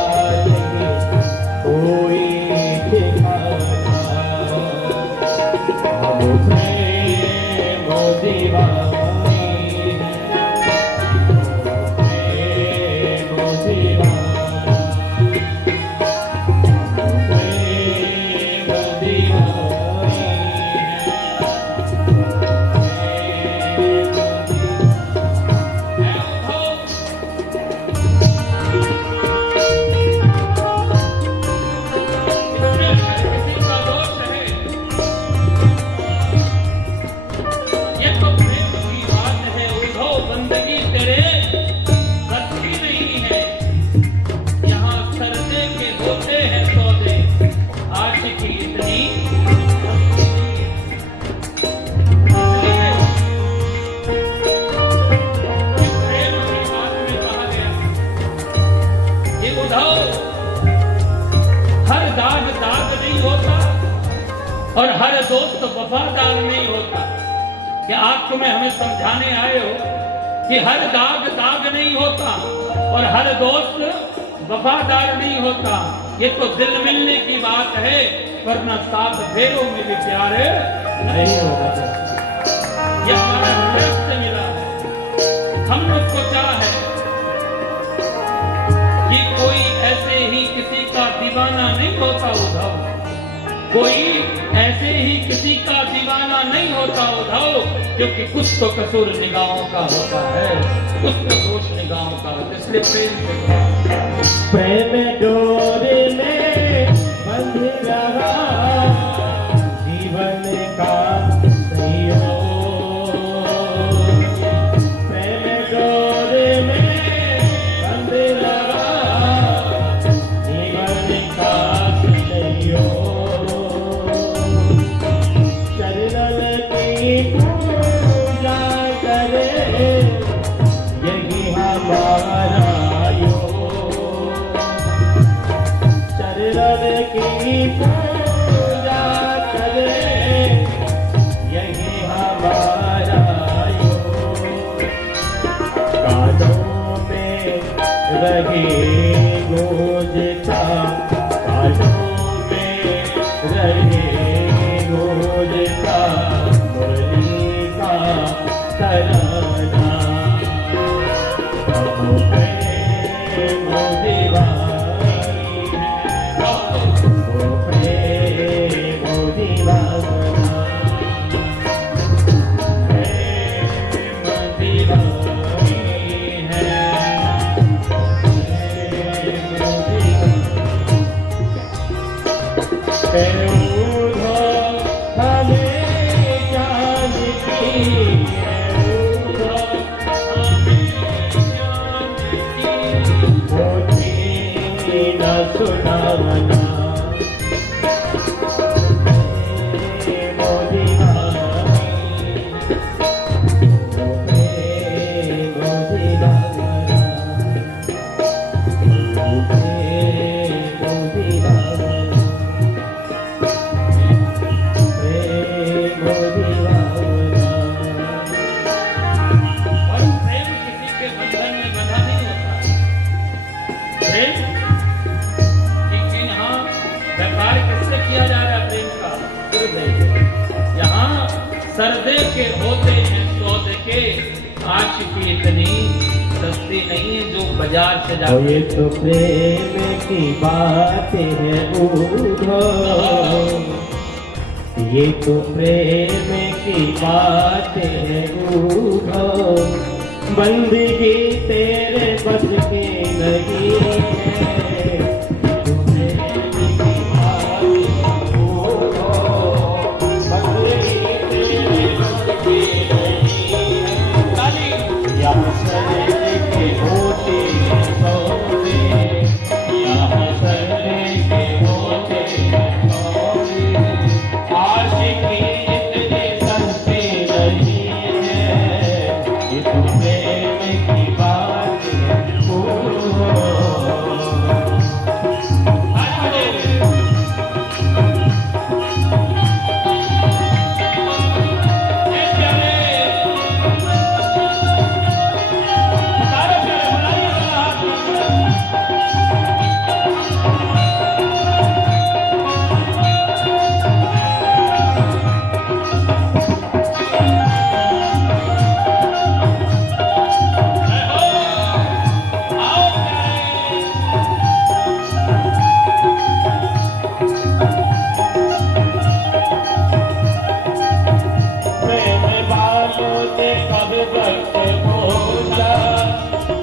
कोई ठिकाना। हम प्रेम दीवानी प्रेम दीवाना, प्रेम दीवानी किसी का दोष है, ये तो प्रेम की बात है। उद्धव बंदगी तेरे बस की नहीं है। यहाँ सरदे के होते हैं सौदे, आशिकी इतनी प्रेम की बात में कहा गया ये उद्धव, हर दाग दाग नहीं होता और हर दोस्त वफादार नहीं होता। कि आप तुम्हें हमें समझाने आए हो कि हर दाग दाग नहीं होता और हर दोस्त वफादार नहीं होता। ये तो दिल मिलने की बात है, वरना सात फेरों में भी प्यार नहीं होगा। ये हमारा हृदय से मिला है। हमने सोचा है कि कोई ऐसे ही किसी का दीवाना नहीं होता उद्धव, कोई ऐसे ही किसी का दीवाना नहीं होता उद्धव, क्योंकि कुछ तो कसूर निगाहों का होता है, कुछ तो दोष निगाहों का होता है। इसलिए प्रेम से प्रेम डोरे में बंध रहा जीवन का सहयोग। प्रेम डोरे में बंध रहा जीवन का सहयोग। चरण की पूजा करे यही हमारा योग। चरण की पूजा करे यही हमारा योग। कानों में रहे गूंजता, कानों में रहे गूंजता मुरली का तराना। हम प्रेम दीवानी वो प्रेम दीवाना, प्रेम दीवानी है, प्रेम दीवाना। हमें जानती है होती न सुनावना। मोदी और प्रेम किसी के बंधन में बंधा नहीं होता। प्रेम लेकिन यहाँ व्यापार किससे किया जा रहा है? प्रेम का हृदय। यहाँ सरदे के होते हैं सौदे के, आशिकी इतनी सस्ती नहीं है जो बाजार से और जाती ये तो प्रेम की बातें हैं उद्धव, ये तो प्रेम की बातें हैं उद्धव। बंदगी तेरे बस की नहीं है, तो प्रेम की बातें सर्वे के होते हैं सौदे, यहाँ सर्वे के होते हैं सौदे। आशिकी इतने सस्ते नहीं है, ये तो प्रेम की बात है।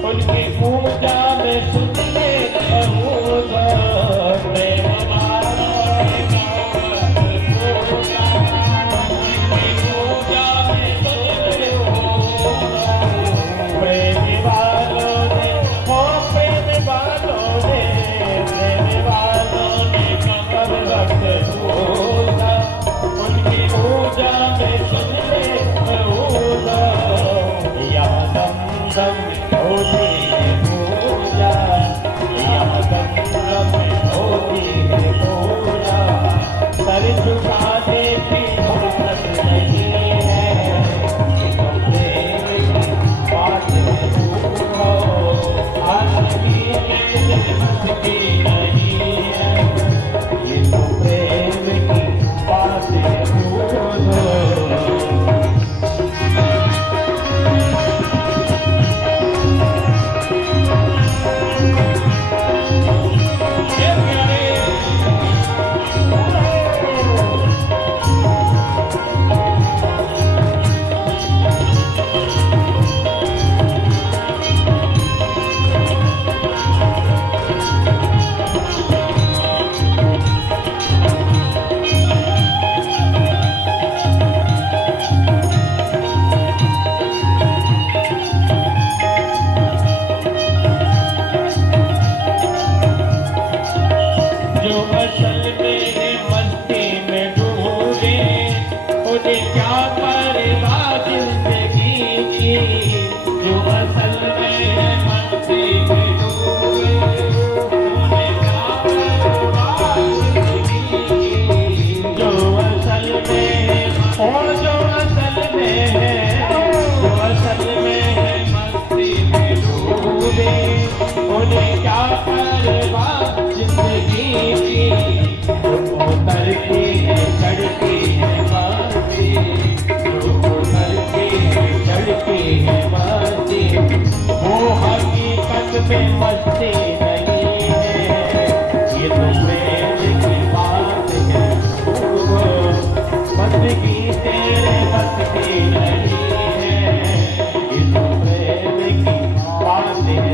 उनकी पूजा में सुन ले पूजा, प्रेम वालों ने पूजा, उनकी पूजा में सुन ले प्रेम वालों ने, हो प्रेम वालों ने, प्रेम वालों ने कब वक्त पूजा, उनकी पूजा में सुन ले पूजा। यहाँ दम दम होती है पूजा, यहाँ दम दम होती है पूजा। सर झुकाने की फुर्सत नहीं है, ये तो प्रेम की बात है। हो आशिकी के दिल बस की नहीं है, ये तो प्रेम की बात है। मस्ती नहीं है, ये तो प्रेम की बात है। बस की तेरे बस की नहीं है, ये तो प्रेम की बात है।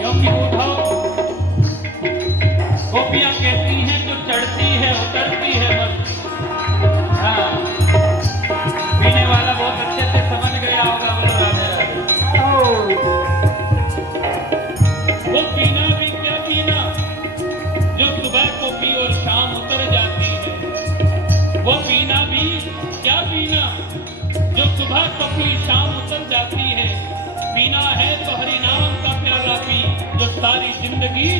क्योंकि उठाओ गोपियां कहती हैं जो चढ़ती है उतरती है बस। हाँ, पीने वाला बहुत अच्छे से समझ गया होगा। वो पीना भी क्या पीना जो सुबह को पी और शाम उतर जाती है, वो पीना भी क्या पीना जो सुबह को पी शाम उतर जाती है। पीना है तो हरि नाम का प्याला पी जो सारी जिंदगी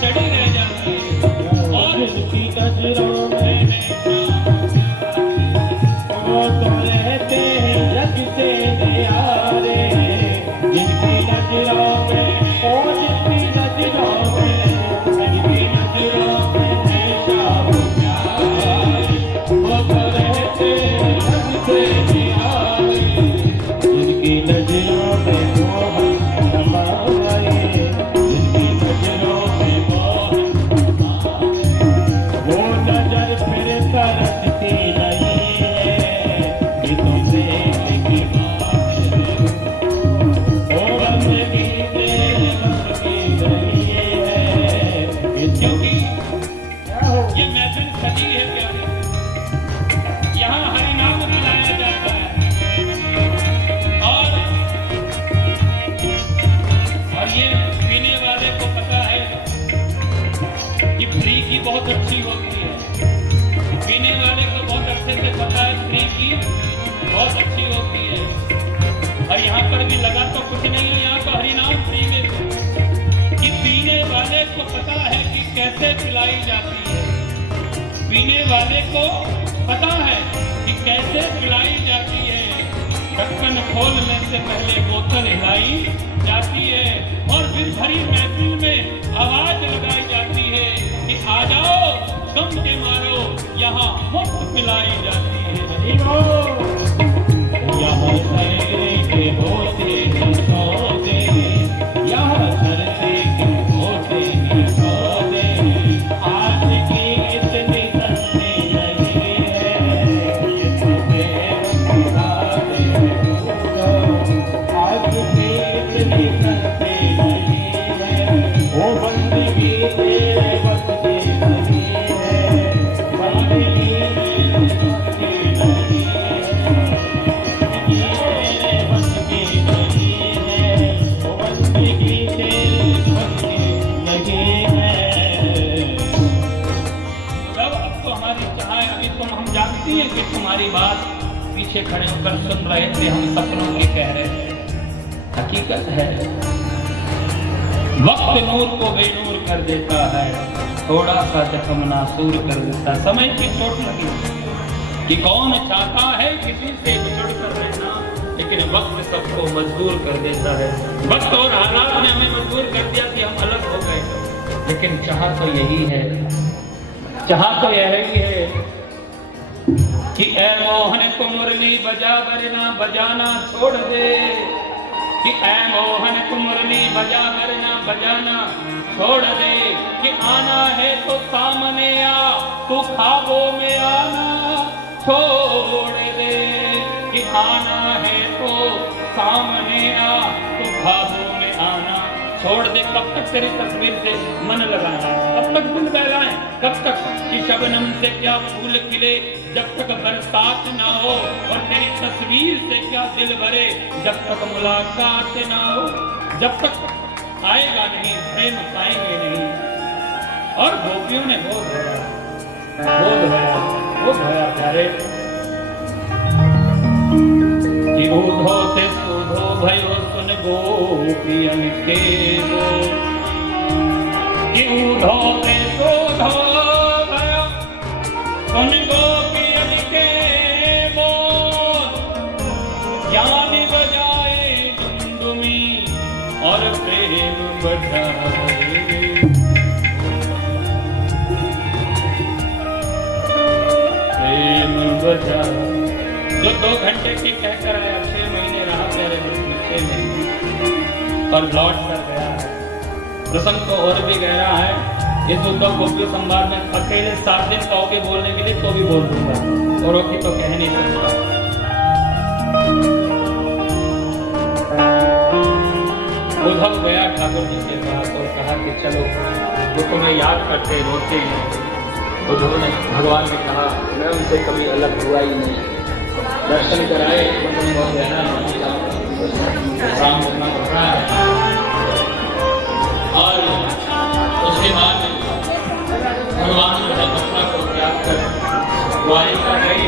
चढ़ी रह जाती है। और जिनकी नजरों में वो तो रहते हैं जग से न्यारे, जिनकी नजरों में, ओ जिनकी नजरों में, जिनकी नजरों में है शाम प्यार, वो तो रहते हैं जग से न्यारे, जिनकी नजरों में मोह समाए, जिनकी नजरों में मोह समाए, वो नजर फिर तरसती नहीं है, ये तो प्रेम की बात को पता है कि कैसे पिलाई जाती है, पीने वाले को पता है कि कैसे पिलाई जाती है। ढक्कन खोलने से पहले बोतल हिलाई जाती है और फिर भरी महफिल में आवाज लगाई जाती है कि आ जाओ दम के मारो, यहाँ मुफ्त पिलाई जाती है। यहाँ सरे के होते हैं सौदे, यहाँ सरसे के होते हैं सौदे, आज की इतनी सस्ती नहीं है, आज की इतनी सस्ती नहीं है, वो बंदगी तेरे बस की नहीं है, बंदगी तेरे बस की नहीं है, तेरे बस की नहीं है, वो बंदगी तेरे बस की नहीं है। तब अब तो हमारी चाह, अभी तुम हम जानती हैं कि तुम्हारी बात पीछे खड़े होकर सुन रहे थे, हम सपनों के कह रहे थे। हकीकत है वक्त नूर को बेनूर कर देता है, थोड़ा सा जख्म नासूर कर देता है। समय की चोट लगी कि कौन चाहता है किसी से बिछड़ कर रहना, लेकिन वक्त सबको मजबूर कर देता है। वक्त और हालात ने हमें मजबूर कर दिया कि हम अलग हो गए, लेकिन चाह तो यही है, चाह तो यही है कि ऐ मोहन को मुरली बजा वरना बजाना छोड़ दे, कि ऐ मोहन को मुरली बजा वरना बजाना छोड़ दे, कि आना है तो सामने आ, तू ख्वाबों में आना छोड़ दे, कि आना है तो सामने आ, तू ख्वाबों में आना छोड़ दे। कब तक तेरी तस्वीर से मन लगाना, कब तक दिल बहलाएं, कब तक कि शबनम से क्या फूल खिले जब तक बरसात ना हो, और तेरी तस्वीर से क्या दिल भरे जब तक मुलाकात ना हो। जब तक आएगा नहीं प्रेम पाएंगे नहीं। और गोपियों ने वो धोया प्यारे कि ऊधो से सूधो भयो सुन गोपियन के बोल, कि ऊधो से सूधो भयो सुन गोपियन के बोल, ज्ञान बजाए डुमडुमी और प्रेम बढ़ाए, प्रेम बजा। जो 2 घंटे की कहकर आया 6 महीने रहा प्यारे बच्चे में और लौट कर गया है। प्रसंग तो और भी गहरा है। इस उद्धव गोपी संवाद में अकेले 7 दिन कहोगे बोलने के लिए तो भी बोल दूंगा, औरों की तो कह नहीं सकता। उद्धव गया ठाकुर जी के पास और कहा कि चलो वो तुम्हें याद करते रोते हैं। उद्धव ने भगवान ने कहा मैं उनसे कभी अलग हुआ ही नहीं, दर्शन कराए बहुत गहरा राम करना पड़ रहा है। और उसके बाद भगवान जो है मथुरा को त्याग कर द्वारिका गए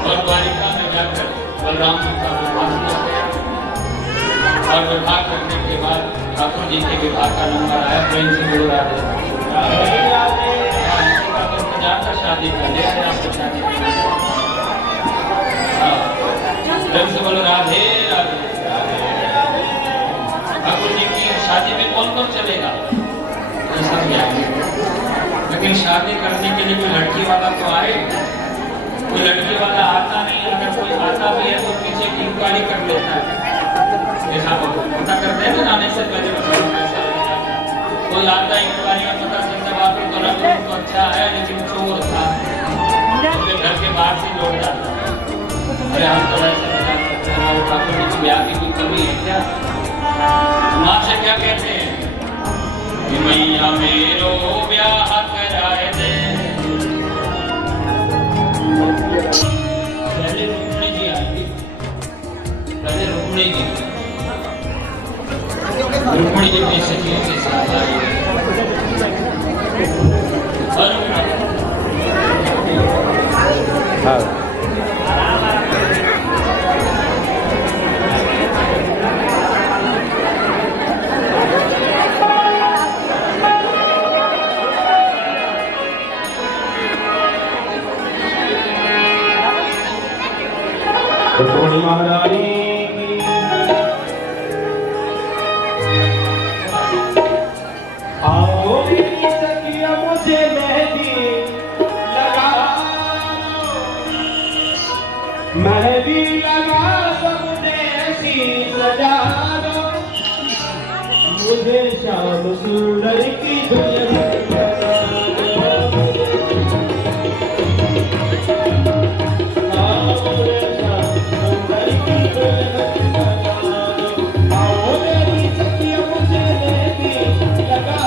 और द्वारिका में जाकर बलराम जी का विवाह किया गया। और विवाह करने के बाद ठाकुर जी के विवाह का नंबर आया, प्रेम से बोल रहा शादी का ले आया आपको शादी प्रेम से बोलो राधे राधे। ठाकुर जी की शादी में कौन कौन चलेगा ऐसा भी आएगा, लेकिन शादी करने के लिए कोई लड़की वाला तो आए। कोई लड़की वाला आता नहीं, अगर कोई आता भी है तो पीछे की इंक्वायरी कर लेता है, ऐसा पता करते हैं ना आने से पहले। कोई आता इंक्वायरी में पता चलता बात तो रंग तो अच्छा है लेकिन चोर था, तो घर के बाहर से लौट जाता है। अरे हम तो वैसे बता सकते हैं हमारे ठाकुर जी की ब्याह की कोई कमी है क्या? माँ से क्या कहते हैं कि मैया मेरो ब्याह कराए दे। पहले रुक्मिणी जी आएंगी, पहले रुक्मिणी जी अपनी सखियों के साथ आई और रुक्मिणी महारानी आओ मेरी सखिया मुझे मेहंदी लगा मेहंदी लगा दो मुझे ऐसी सजा दो मुझे श्याम सुंदर की दुल्हन बना दो आओ मेरे श्याम सुंदर की दुल्हन बना दो आओ मेरी सखिया मुझे मेहंदी लगा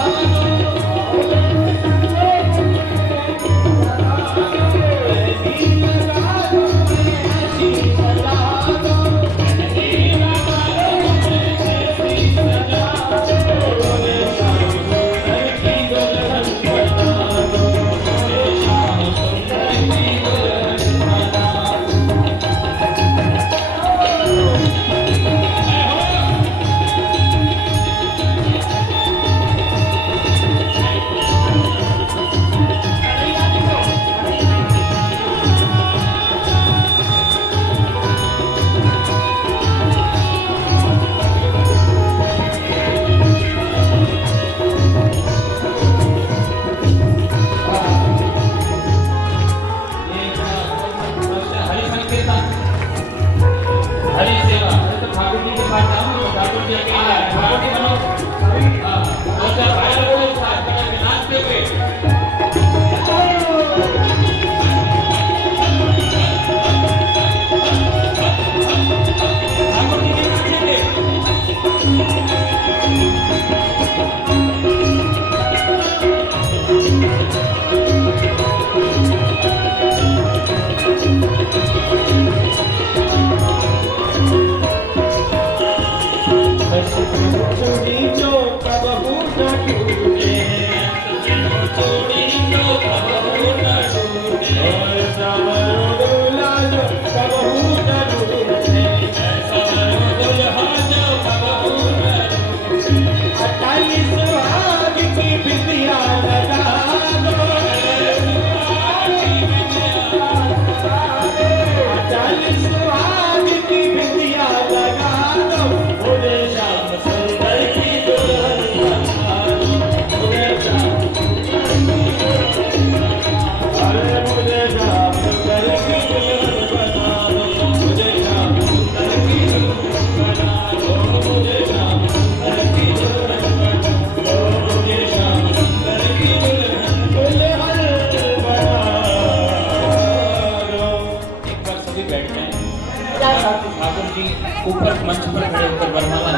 ऊपर मंच पर खड़े होकर वरमाला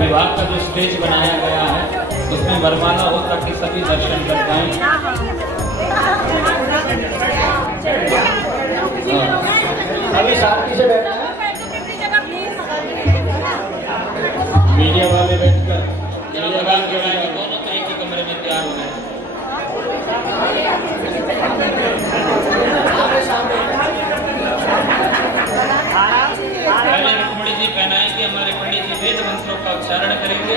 विवाह का जो स्टेज बनाया गया है उसमें वरमाला हो ताकि सभी दर्शन कर पाएं। अभी शांति से बैठना है मीडिया वाले बैठकर दोनों तो एक ही कमरे में तैयार हो गए। पहले रुक्मिणी जी पहनाएंगे, हमारे पंडित जी वेद मंत्रों का उच्चारण करेंगे।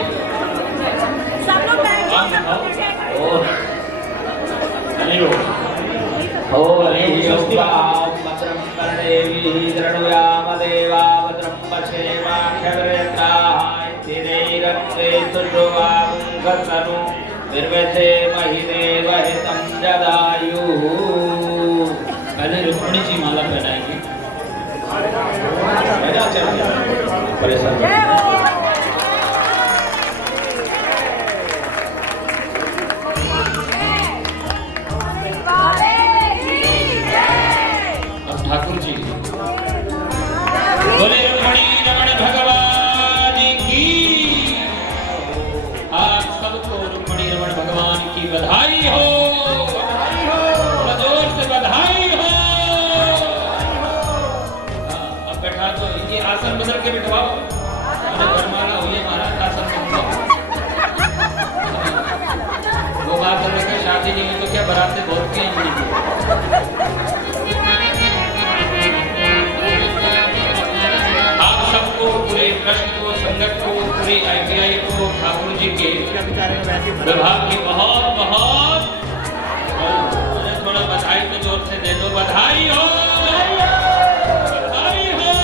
पहले रुक्मिणी जी माला पहनाएंगी। अब ठाकुर जी बोले रुक्मिणी रमण भगवान की। आप सबको रुक्मिणी रमण भगवान की बधाई हो, जोर से बधाई हो। अब बैठा तो ये आसन बदल के बिठवाओ, वरमाला हुई महाराज आसन वो बात है, शादी नहीं हुई तो क्या बारात से बहुत की आप सबको, पूरे ट्रस्ट को, संगत को, पूरे IPI को, ठाकुर जी के विभाग की बहुत बहुत थोड़ा बधाई तो जोर से दे दो। बधाई हो, बधाई हो।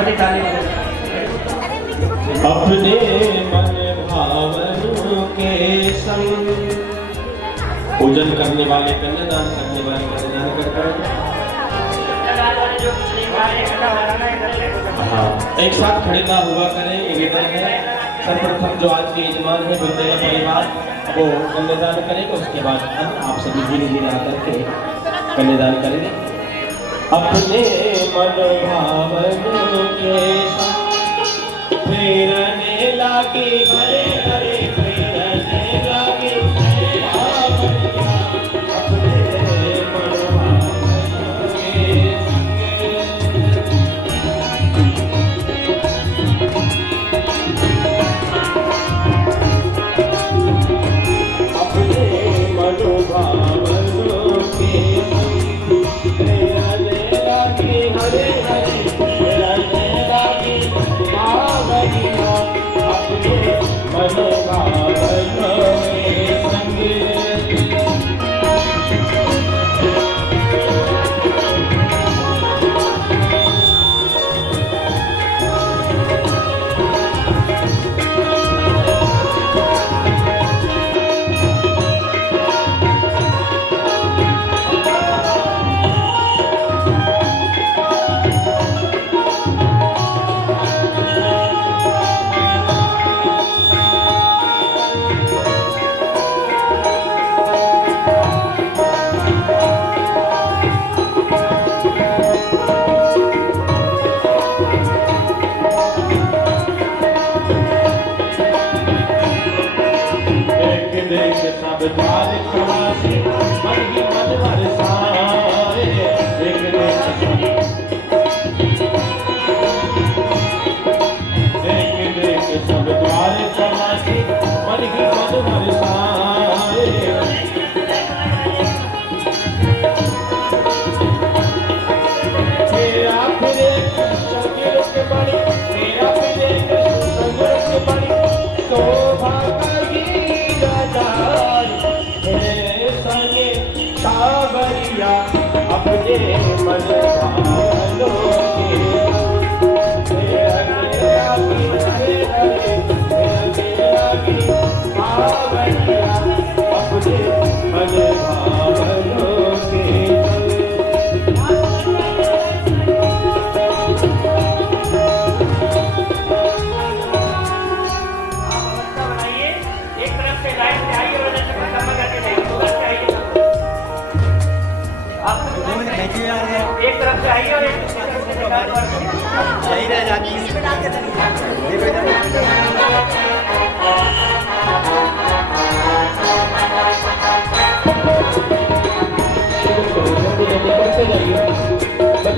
गणपति ताली अपने मन भावनों के संग पूजन करने वाले कन्यादान करने वाले कन्यादान करते हाँ एक साथ खड़े ना हुआ करें निवेदन है। सर्वप्रथम जो आज के यजमान है विद्यालय परिवार वो कन्यादान करेंगे, उसके बाद हम आप सभी धीरे धीरे आकर के कन्यादान करेंगे। अपने मन भावनों के संग प्रेरणे लागे हरे हरे प्रेरणे लागे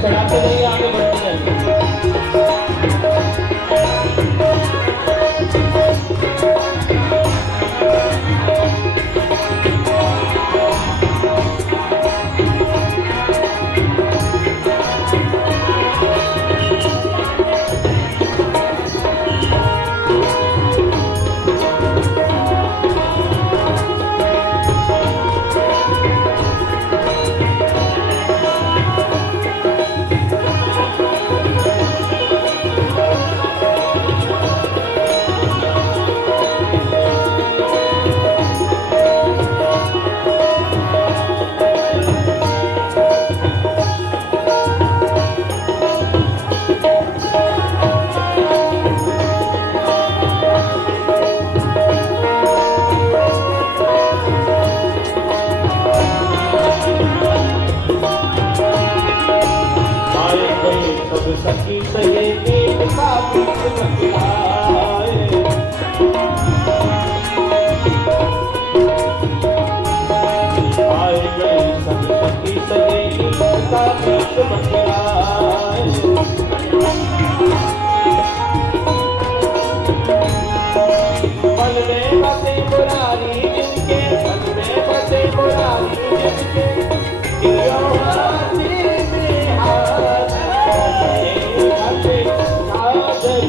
चढ़ाते नहीं आगे बढ़ते जाएंगे।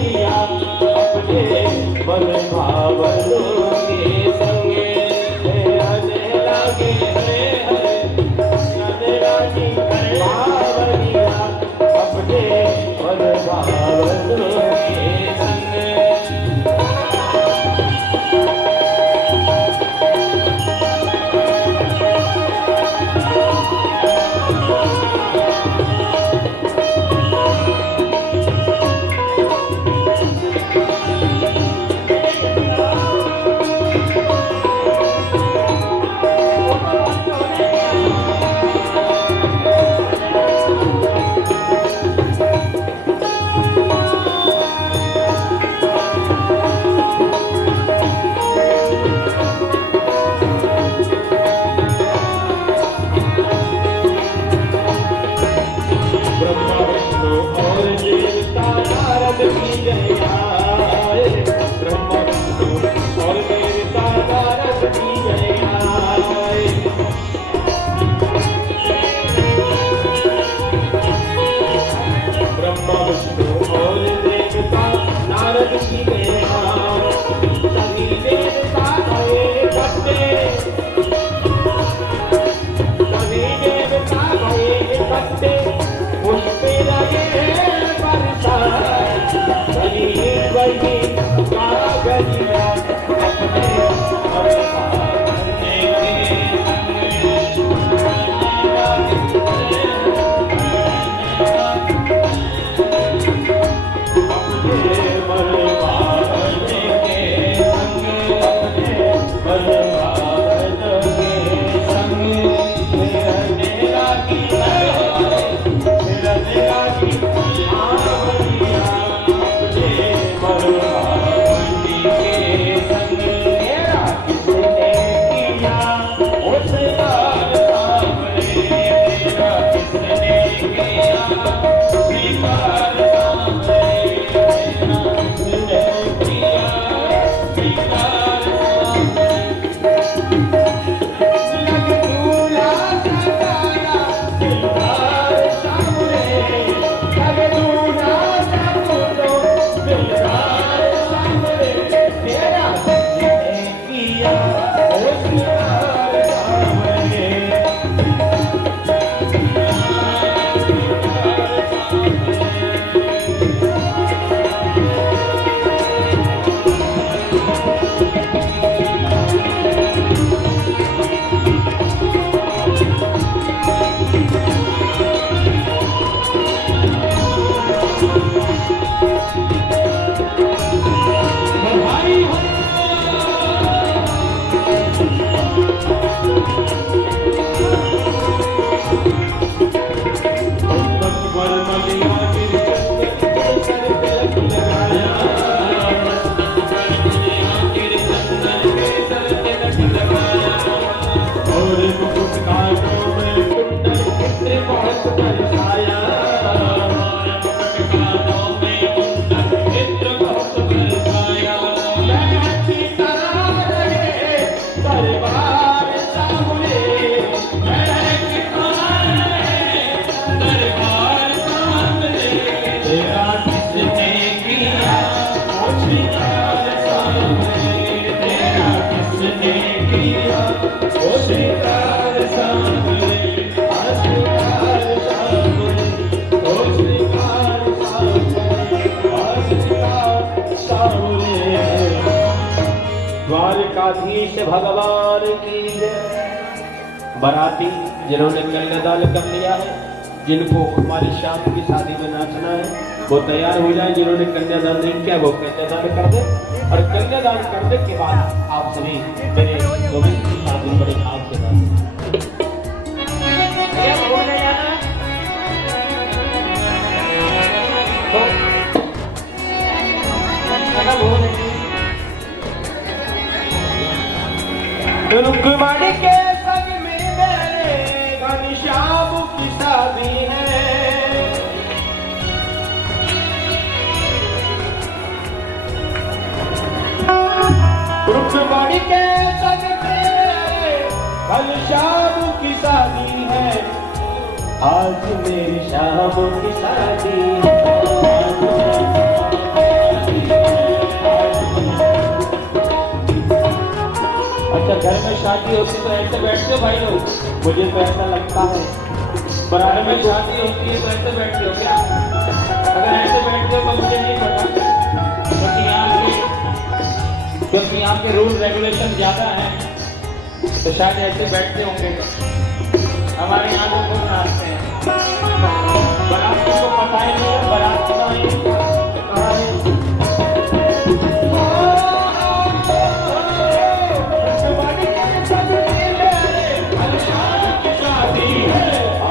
Yeah. द्वारकाधीश भगवान की जय। बाराती जिन्होंने कन्यादान कर लिया है, जिनको हमारी शाम की शादी में नाचना है, वो तैयार हो जाए। जिन्होंने कन्यादान नहीं किया वो कन्यादान कर दे, और कन्यादान करने के बाद आप सभी मेरे गोविंद की शादी बड़े भाव से नाचें। रुक्मणी के संग में मेरे घनश्याम की शादी है। रुक्मणी के संग में मेरे घनश्याम की शादी है। आज मेरी शाम की शादी है। अच्छा, घर में शादी होती तो ऐसे बैठते हो भाई लोग? मुझे तो ऐसा लगता है बराबर में शादी होती है तो ऐसे बैठते हो क्या? अगर ऐसे बैठते हो तो मुझे नहीं पता, क्योंकि यहाँ के रूल रेगुलेशन ज्यादा है, तो शायद ऐसे बैठते होंगे। हमारे यहाँ लोग खूब नाचते हैं। बारात को पता ही नहीं है बारात कहाँ है।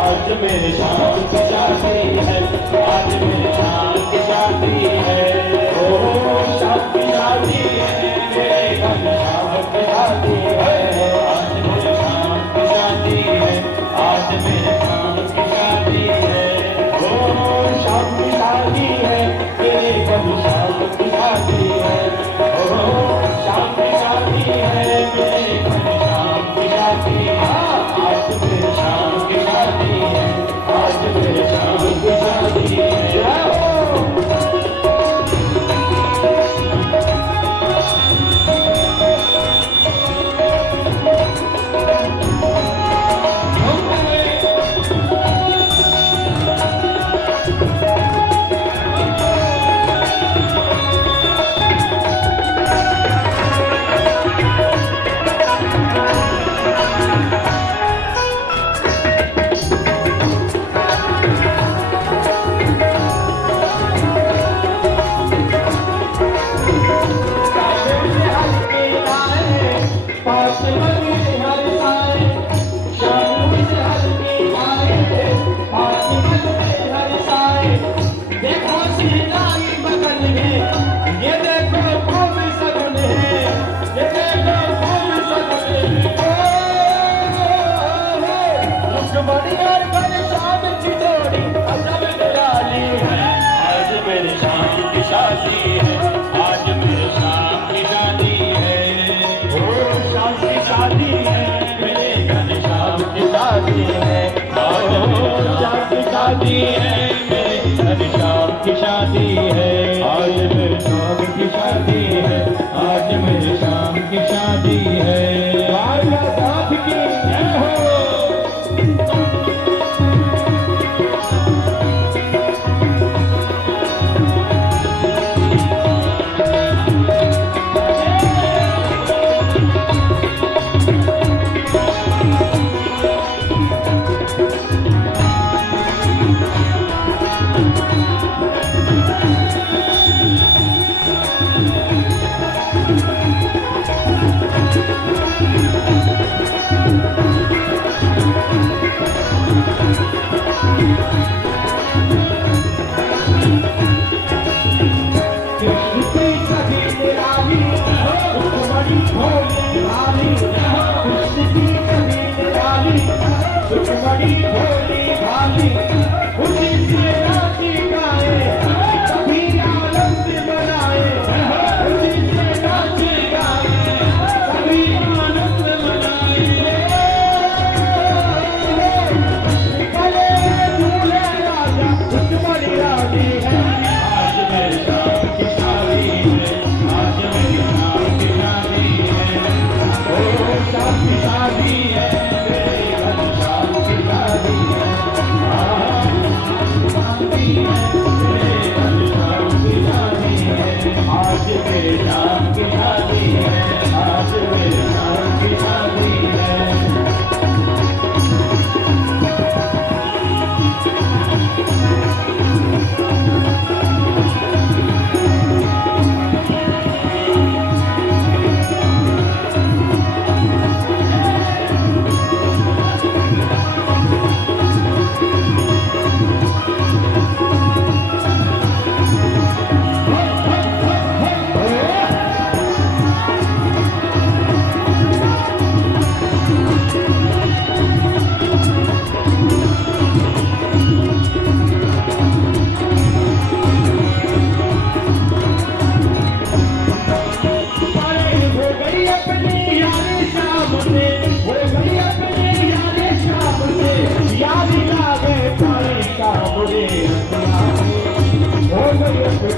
आज मेरे शाम की शादी है, आज मेरे शाम की शादी है। ओ शाम की शादी है, मेरे घर शाम की शादी है। आज मेरे शाम की शादी है, आज मेरे शाम की शादी है। ओ शाम की शादी है, मेरे घर शाम की शादी है। ओ शाम की शादी है, मेरे घर शाम की शादी है। आज मेरे शाम की शादी है, आज मेरे शाम की शादी है। शादी है, मेरे घर शाम की शादी है। आज मेरे शाम की शादी है, आज मेरे शाम की शादी है। बाला साथ की जय हो।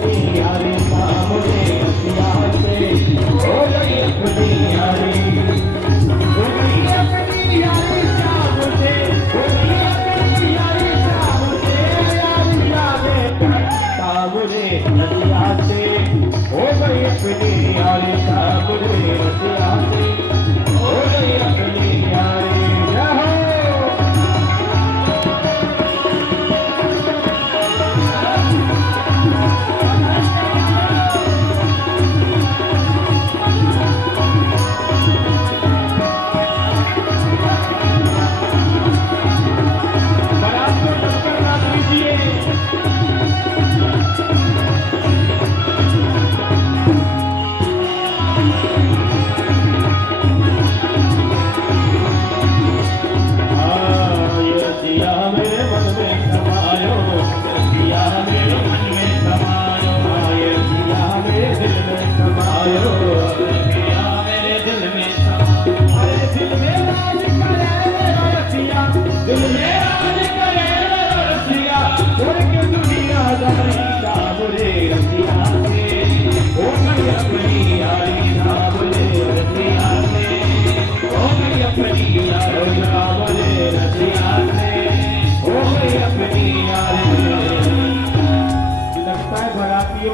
अपनी यारी सामने रसिया से हो गई अपनी यारी, हो गई अपनी यारी सामने, हो गई अपनी यारी सामने, यारी यारे सामने रसिया से हो गई अपनी यारी सामने रसिया से हो गई अपनी यारी।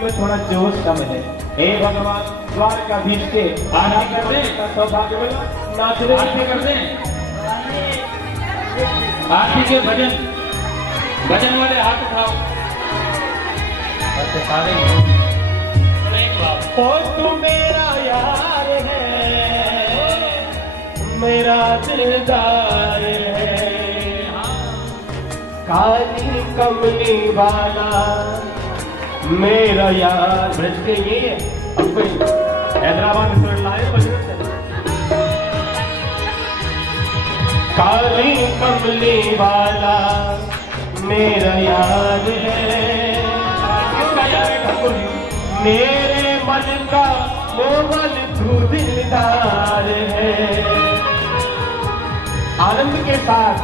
में थोड़ा जोश कम है। हे भगवान द्वारकाधीश के आरती कर दे, सौभाग्य मिला, नाचने आरती कर दे, आरती के भजन, भजन वाले हाथ उठाओ। अच्छा सारे ओ तू मेरा यार है, मेरा दिलदार है, काली कमली वाला मेरा यार। ब्रज के ये अब हैदराबाद में लाए काली कमली वाला मेरा यार है, मेरे मन का मोहन तू दिलदार है। आनंद के साथ,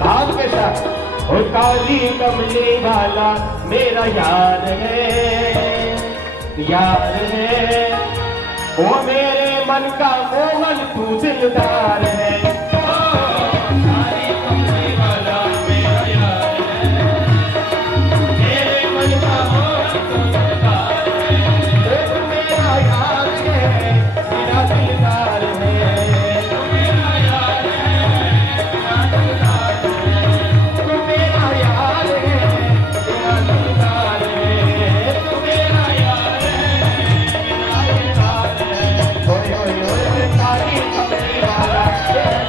भाव के साथ, ओ काली कमली वाला मेरा यार है, यार है, ओ मेरे मन का मोहन तू दिलदार है। Yeah.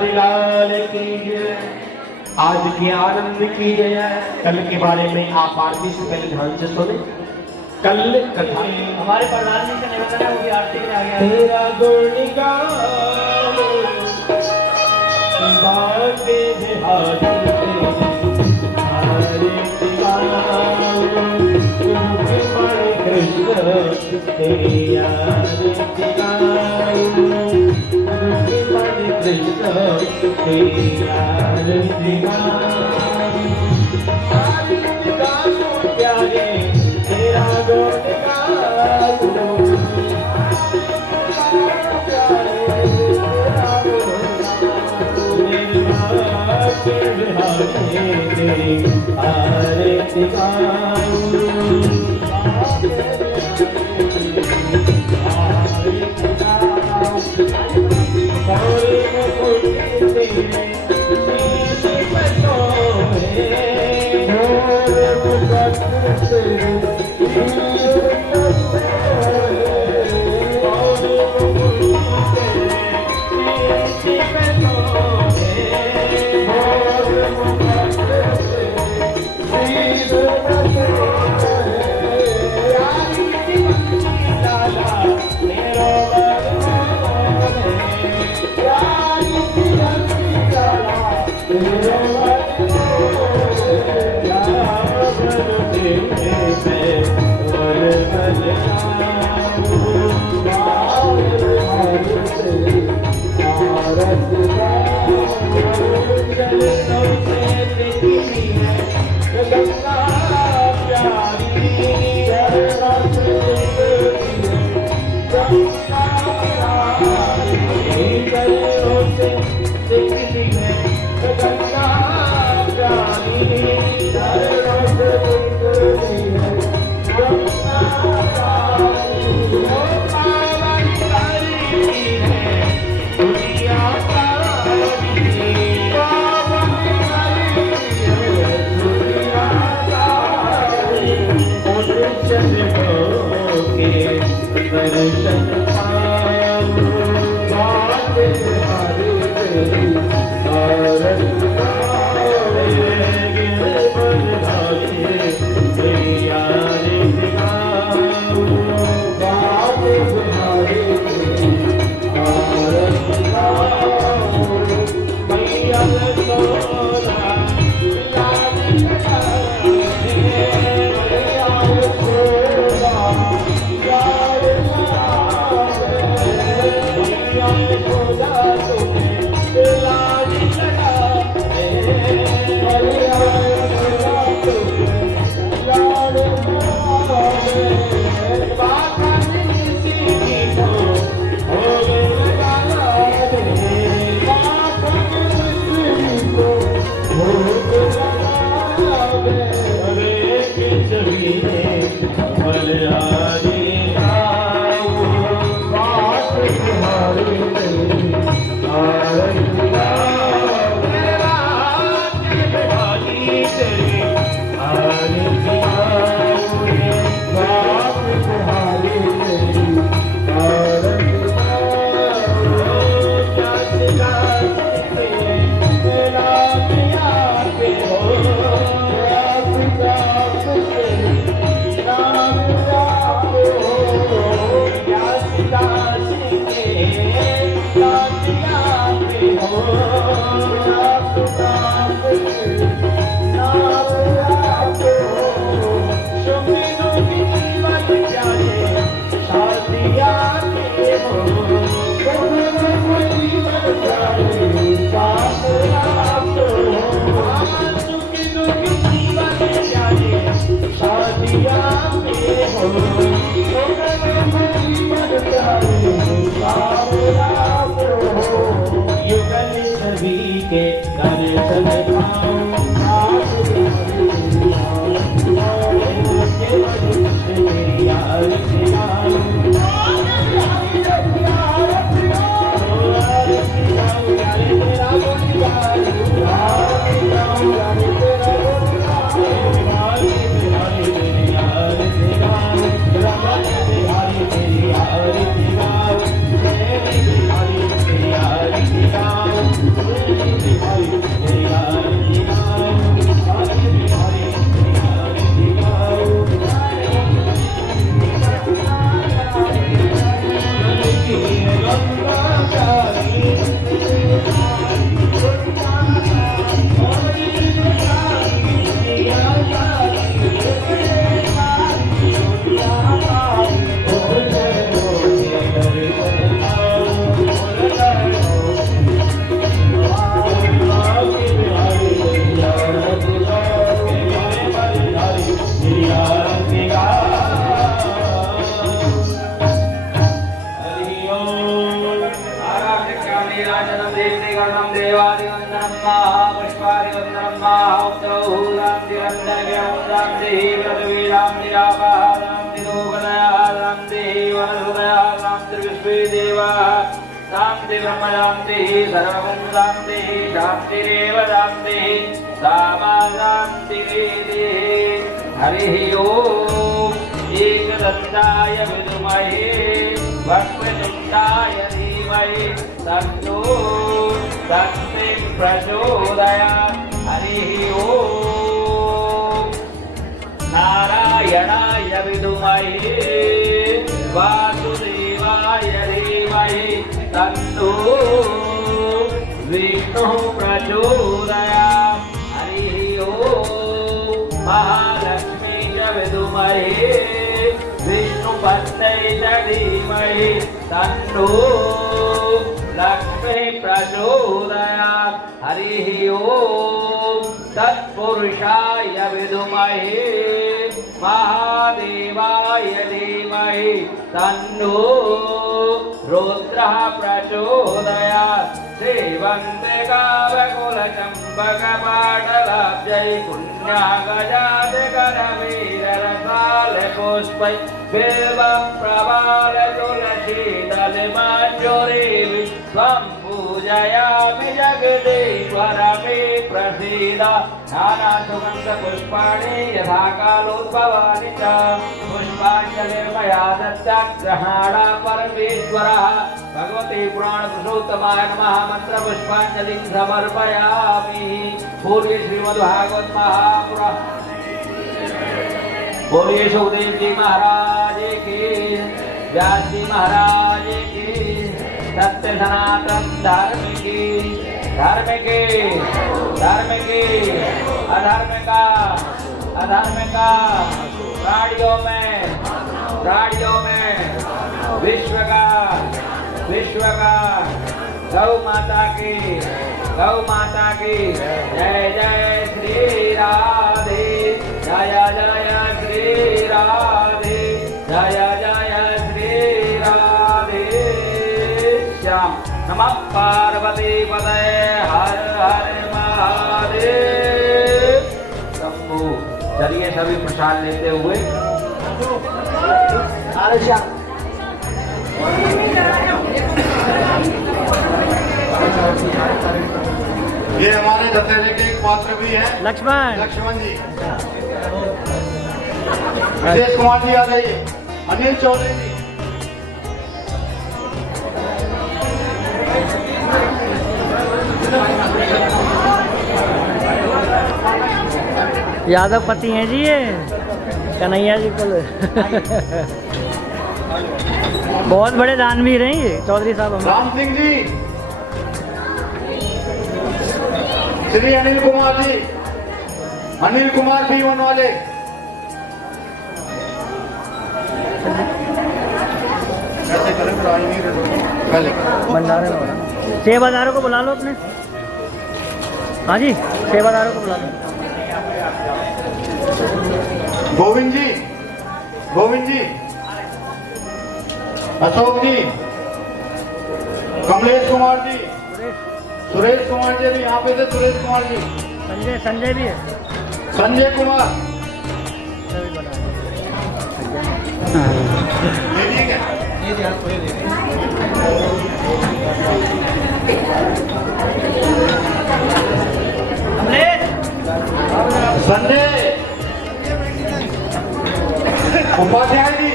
बिहारी लाल की जय। आज के आनंद की जय। कल के बारे में आप आरती से पहले ध्यान से सुने। कल कथा हमारे प्रधान जी से निवेदन है, वो भी आरती में आ गया। तेरा गुणगान बाके बिहारी हरे कृष्ण तेरी यार कृष्ण तेरी यार प्यारे तेरा शांति ब्रह्म शांति सर्वं शांति शांतिरेव शांति सामा शांति हरि ओम एकदन्ताय विद्महे वक्रतुण्डाय धीमहि तन्नो दन्ति प्रचोदयात् हरि ओम नारायणाय विद्महे वासुदेवाय धीमहि तन्नो विष्णुः प्रचोदयात् हरि ओम महालक्ष्मी च विद्महे विष्णुपत्न्यै च धीमहि तन्नो लक्ष्मी प्रचोदयात् हरि ओम तत्पुरुषाय विद्महे महादेवाय धीमहि तन्नो रुद्रः प्रचोदयात् श्रीवन्दिकावकुलचम्पकपाटलाब्जै पुण्यागजातकरवीररसालपुष्पै बिल्वप्रवालतुलसीदलिमञ्जुरीभिः त्वं पूजयामि जगदीश्वर मे प्रसीद नानासुगन्धपुष्पाणि यथा कालोद्भवानि च पुष्पाञ्जलिर्मया दत्ता ग्रहाणा परमेश्वरः भगवते पुराणपुरुषोत्तमाय नमः मन्त्रपुष्पाञ्जलिं समर्पयामि पूर्वे श्रीमद्भागवत महापुराण बोलिए सुखदेव जी महाराज की व्यास जी महाराज की सत्य सनातन धर्म की अधर्म का प्राणियों में विश्व का गौ माता की जय जय श्री राधे जय जय श्री राधे जय जय श्री राधे श्याम नमः पार्वती पतये हर हर महादेव शंभु। चलिए सभी प्रसाद लेते हुए ये हमारे दशहरे के एक पात्र भी हैं लक्ष्मण जी। विशेष कुमार जी आ जाइए। अनिल चौधरी जी। यादव पति हैं जी ये कन्हैया जी को बहुत बड़े दानवीर हैं ये चौधरी साहब हमारे। राम सिंह जी, श्री अनिल कुमार जी, अनिल कुमार भी वन वाले। कैसे करें पहले भंडारे में सेवादारों को बुला लो अपने। हाँ जी सेवादारों को बुला लो। गोविंद जी, अशोक जी, कमलेश कुमार जी, सुरेश कुमार जी भी यहाँ पे थे। सुरेश कुमार जी, संजय भी है। संजय कुमार संजय उपाध्याय जी,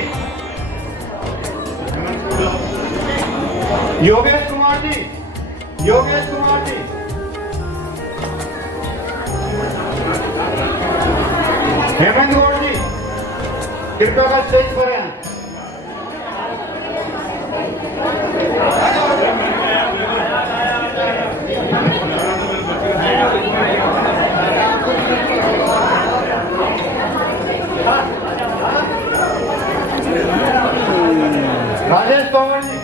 योगेश कुमार जी, हेमंत गौड़ जी, कृपया कर स्टेज पर हैं। राजेश पवार जी,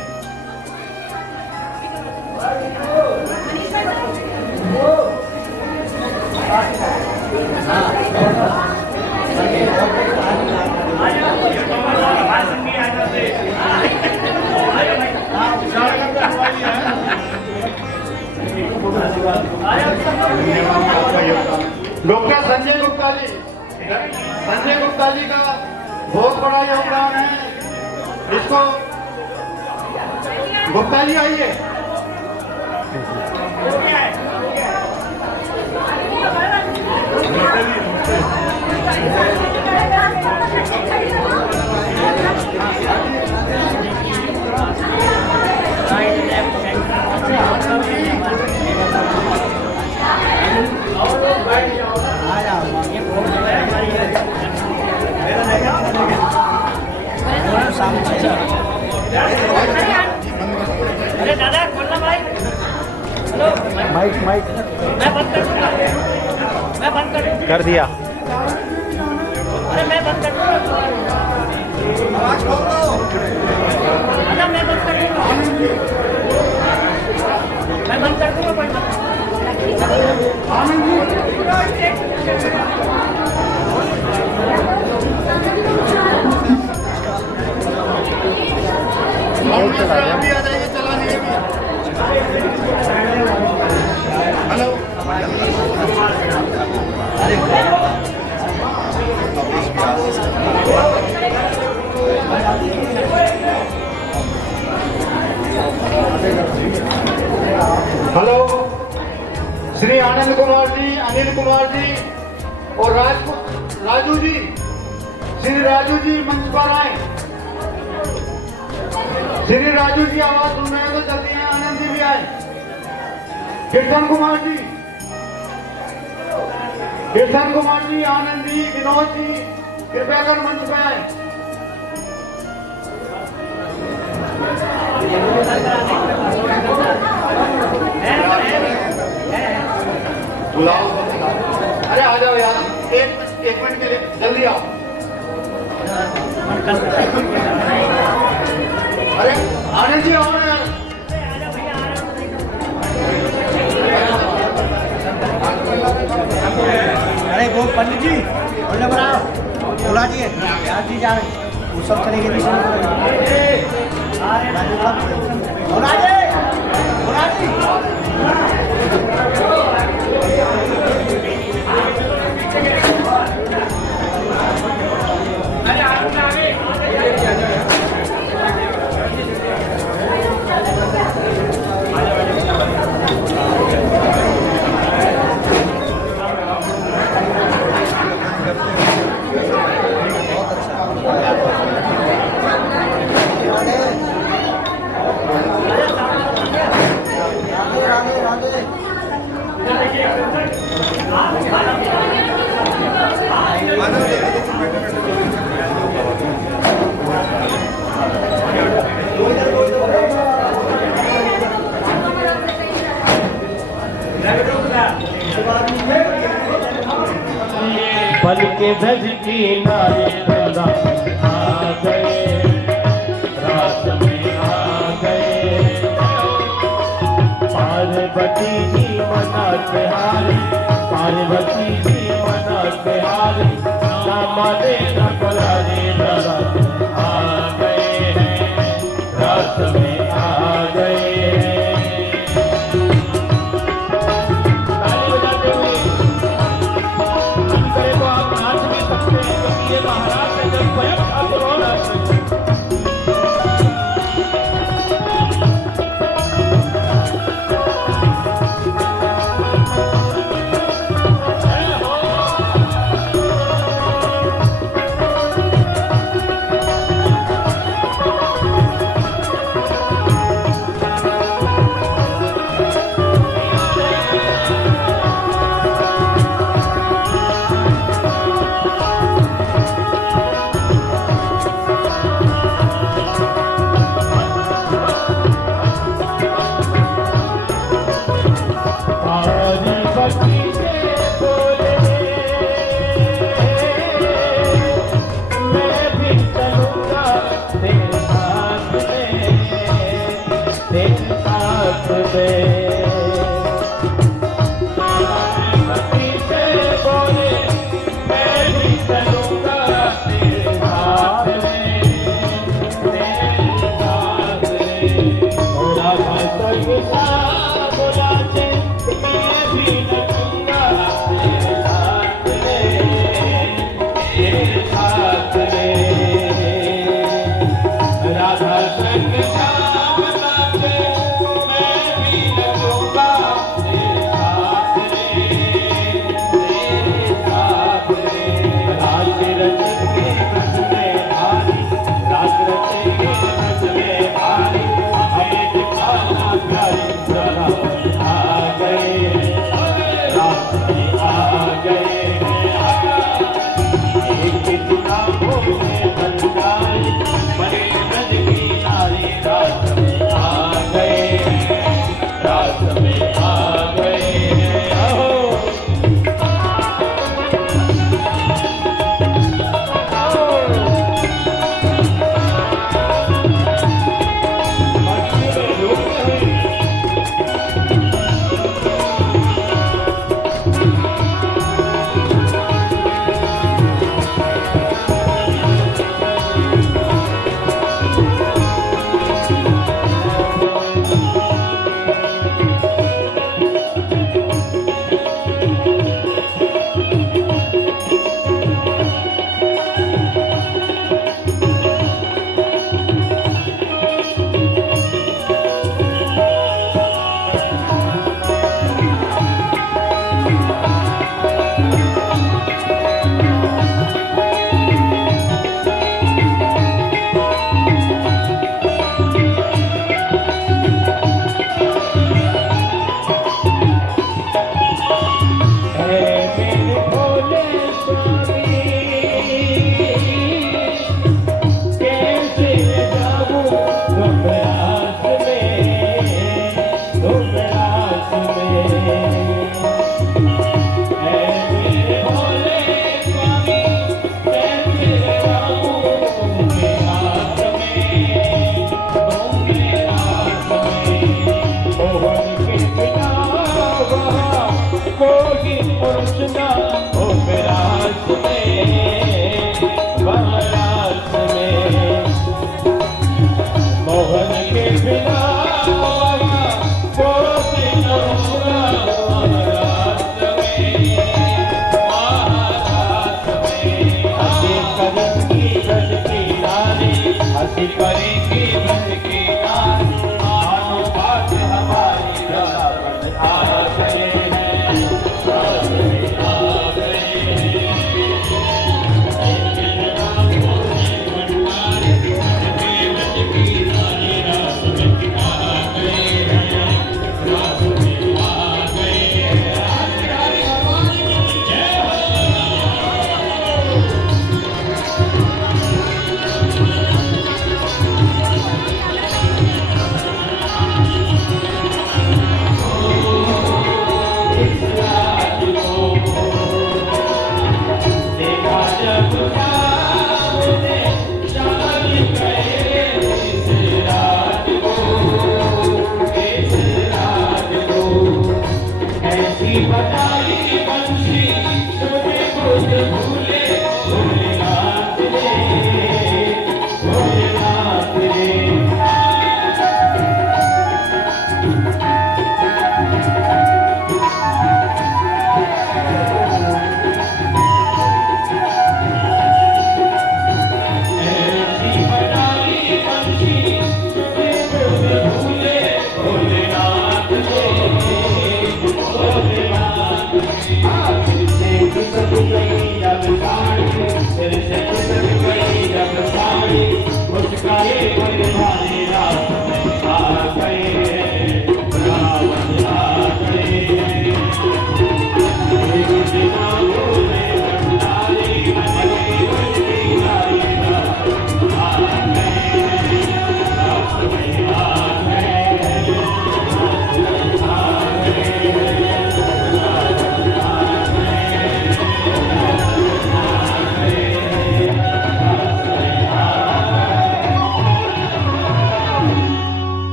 डॉक्टर संजय गुप्ता जी का बहुत बड़ा योगदान है। इसको गुप्ता जी आइए। अरे दादा खोलना भाई। हेलो माइक माइक मैं बंद कर दूंगा। मैं बंद कर दूंगा। कर दिया। अरे मैं बंद कर दूंगा। दादा मैं बंद कर दूंगा। मैं बंद कर दूंगा। हेलो हेलो श्री आनंद कुमार जी, अनिल कुमार जी और राजू जी, श्री राजू जी मंच पर आए। श्री राजू जी आवाज सुन रहे हैं तो जल्दी आए। आनंद जी भी आए। कीर्तन कुमार जी, आनंद जी, विनोद जी कृपया कर मंच पर आए। बुलाओ। अरे आ जाओ यार, एक मिनट के लिए जल्दी आओ। अरे आनंद जी आओ ना यार। अरे वो पंडित जी बोले बनाओ बुला दिए यार जी जा वो सब चले गए बुला दे बुला दी। राधा संग श्याम नाचे, मैं भी नचूंगा तेरे साथ रे, तेरे साथ रे। राज रचेंगे ब्रज में भारी, राज रचेंगे ब्रज में भारी, हमें दिखाना प्यारी राम आ गए, राम आ गए। एक दिना भोले बनगाई, बड़े ब्रज की नारी रात में आ गए, रात में आ गए। अहो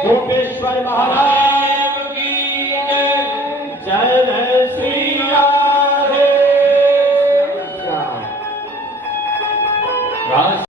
गोपेश्वर महाराज की जय जय श्री राधे।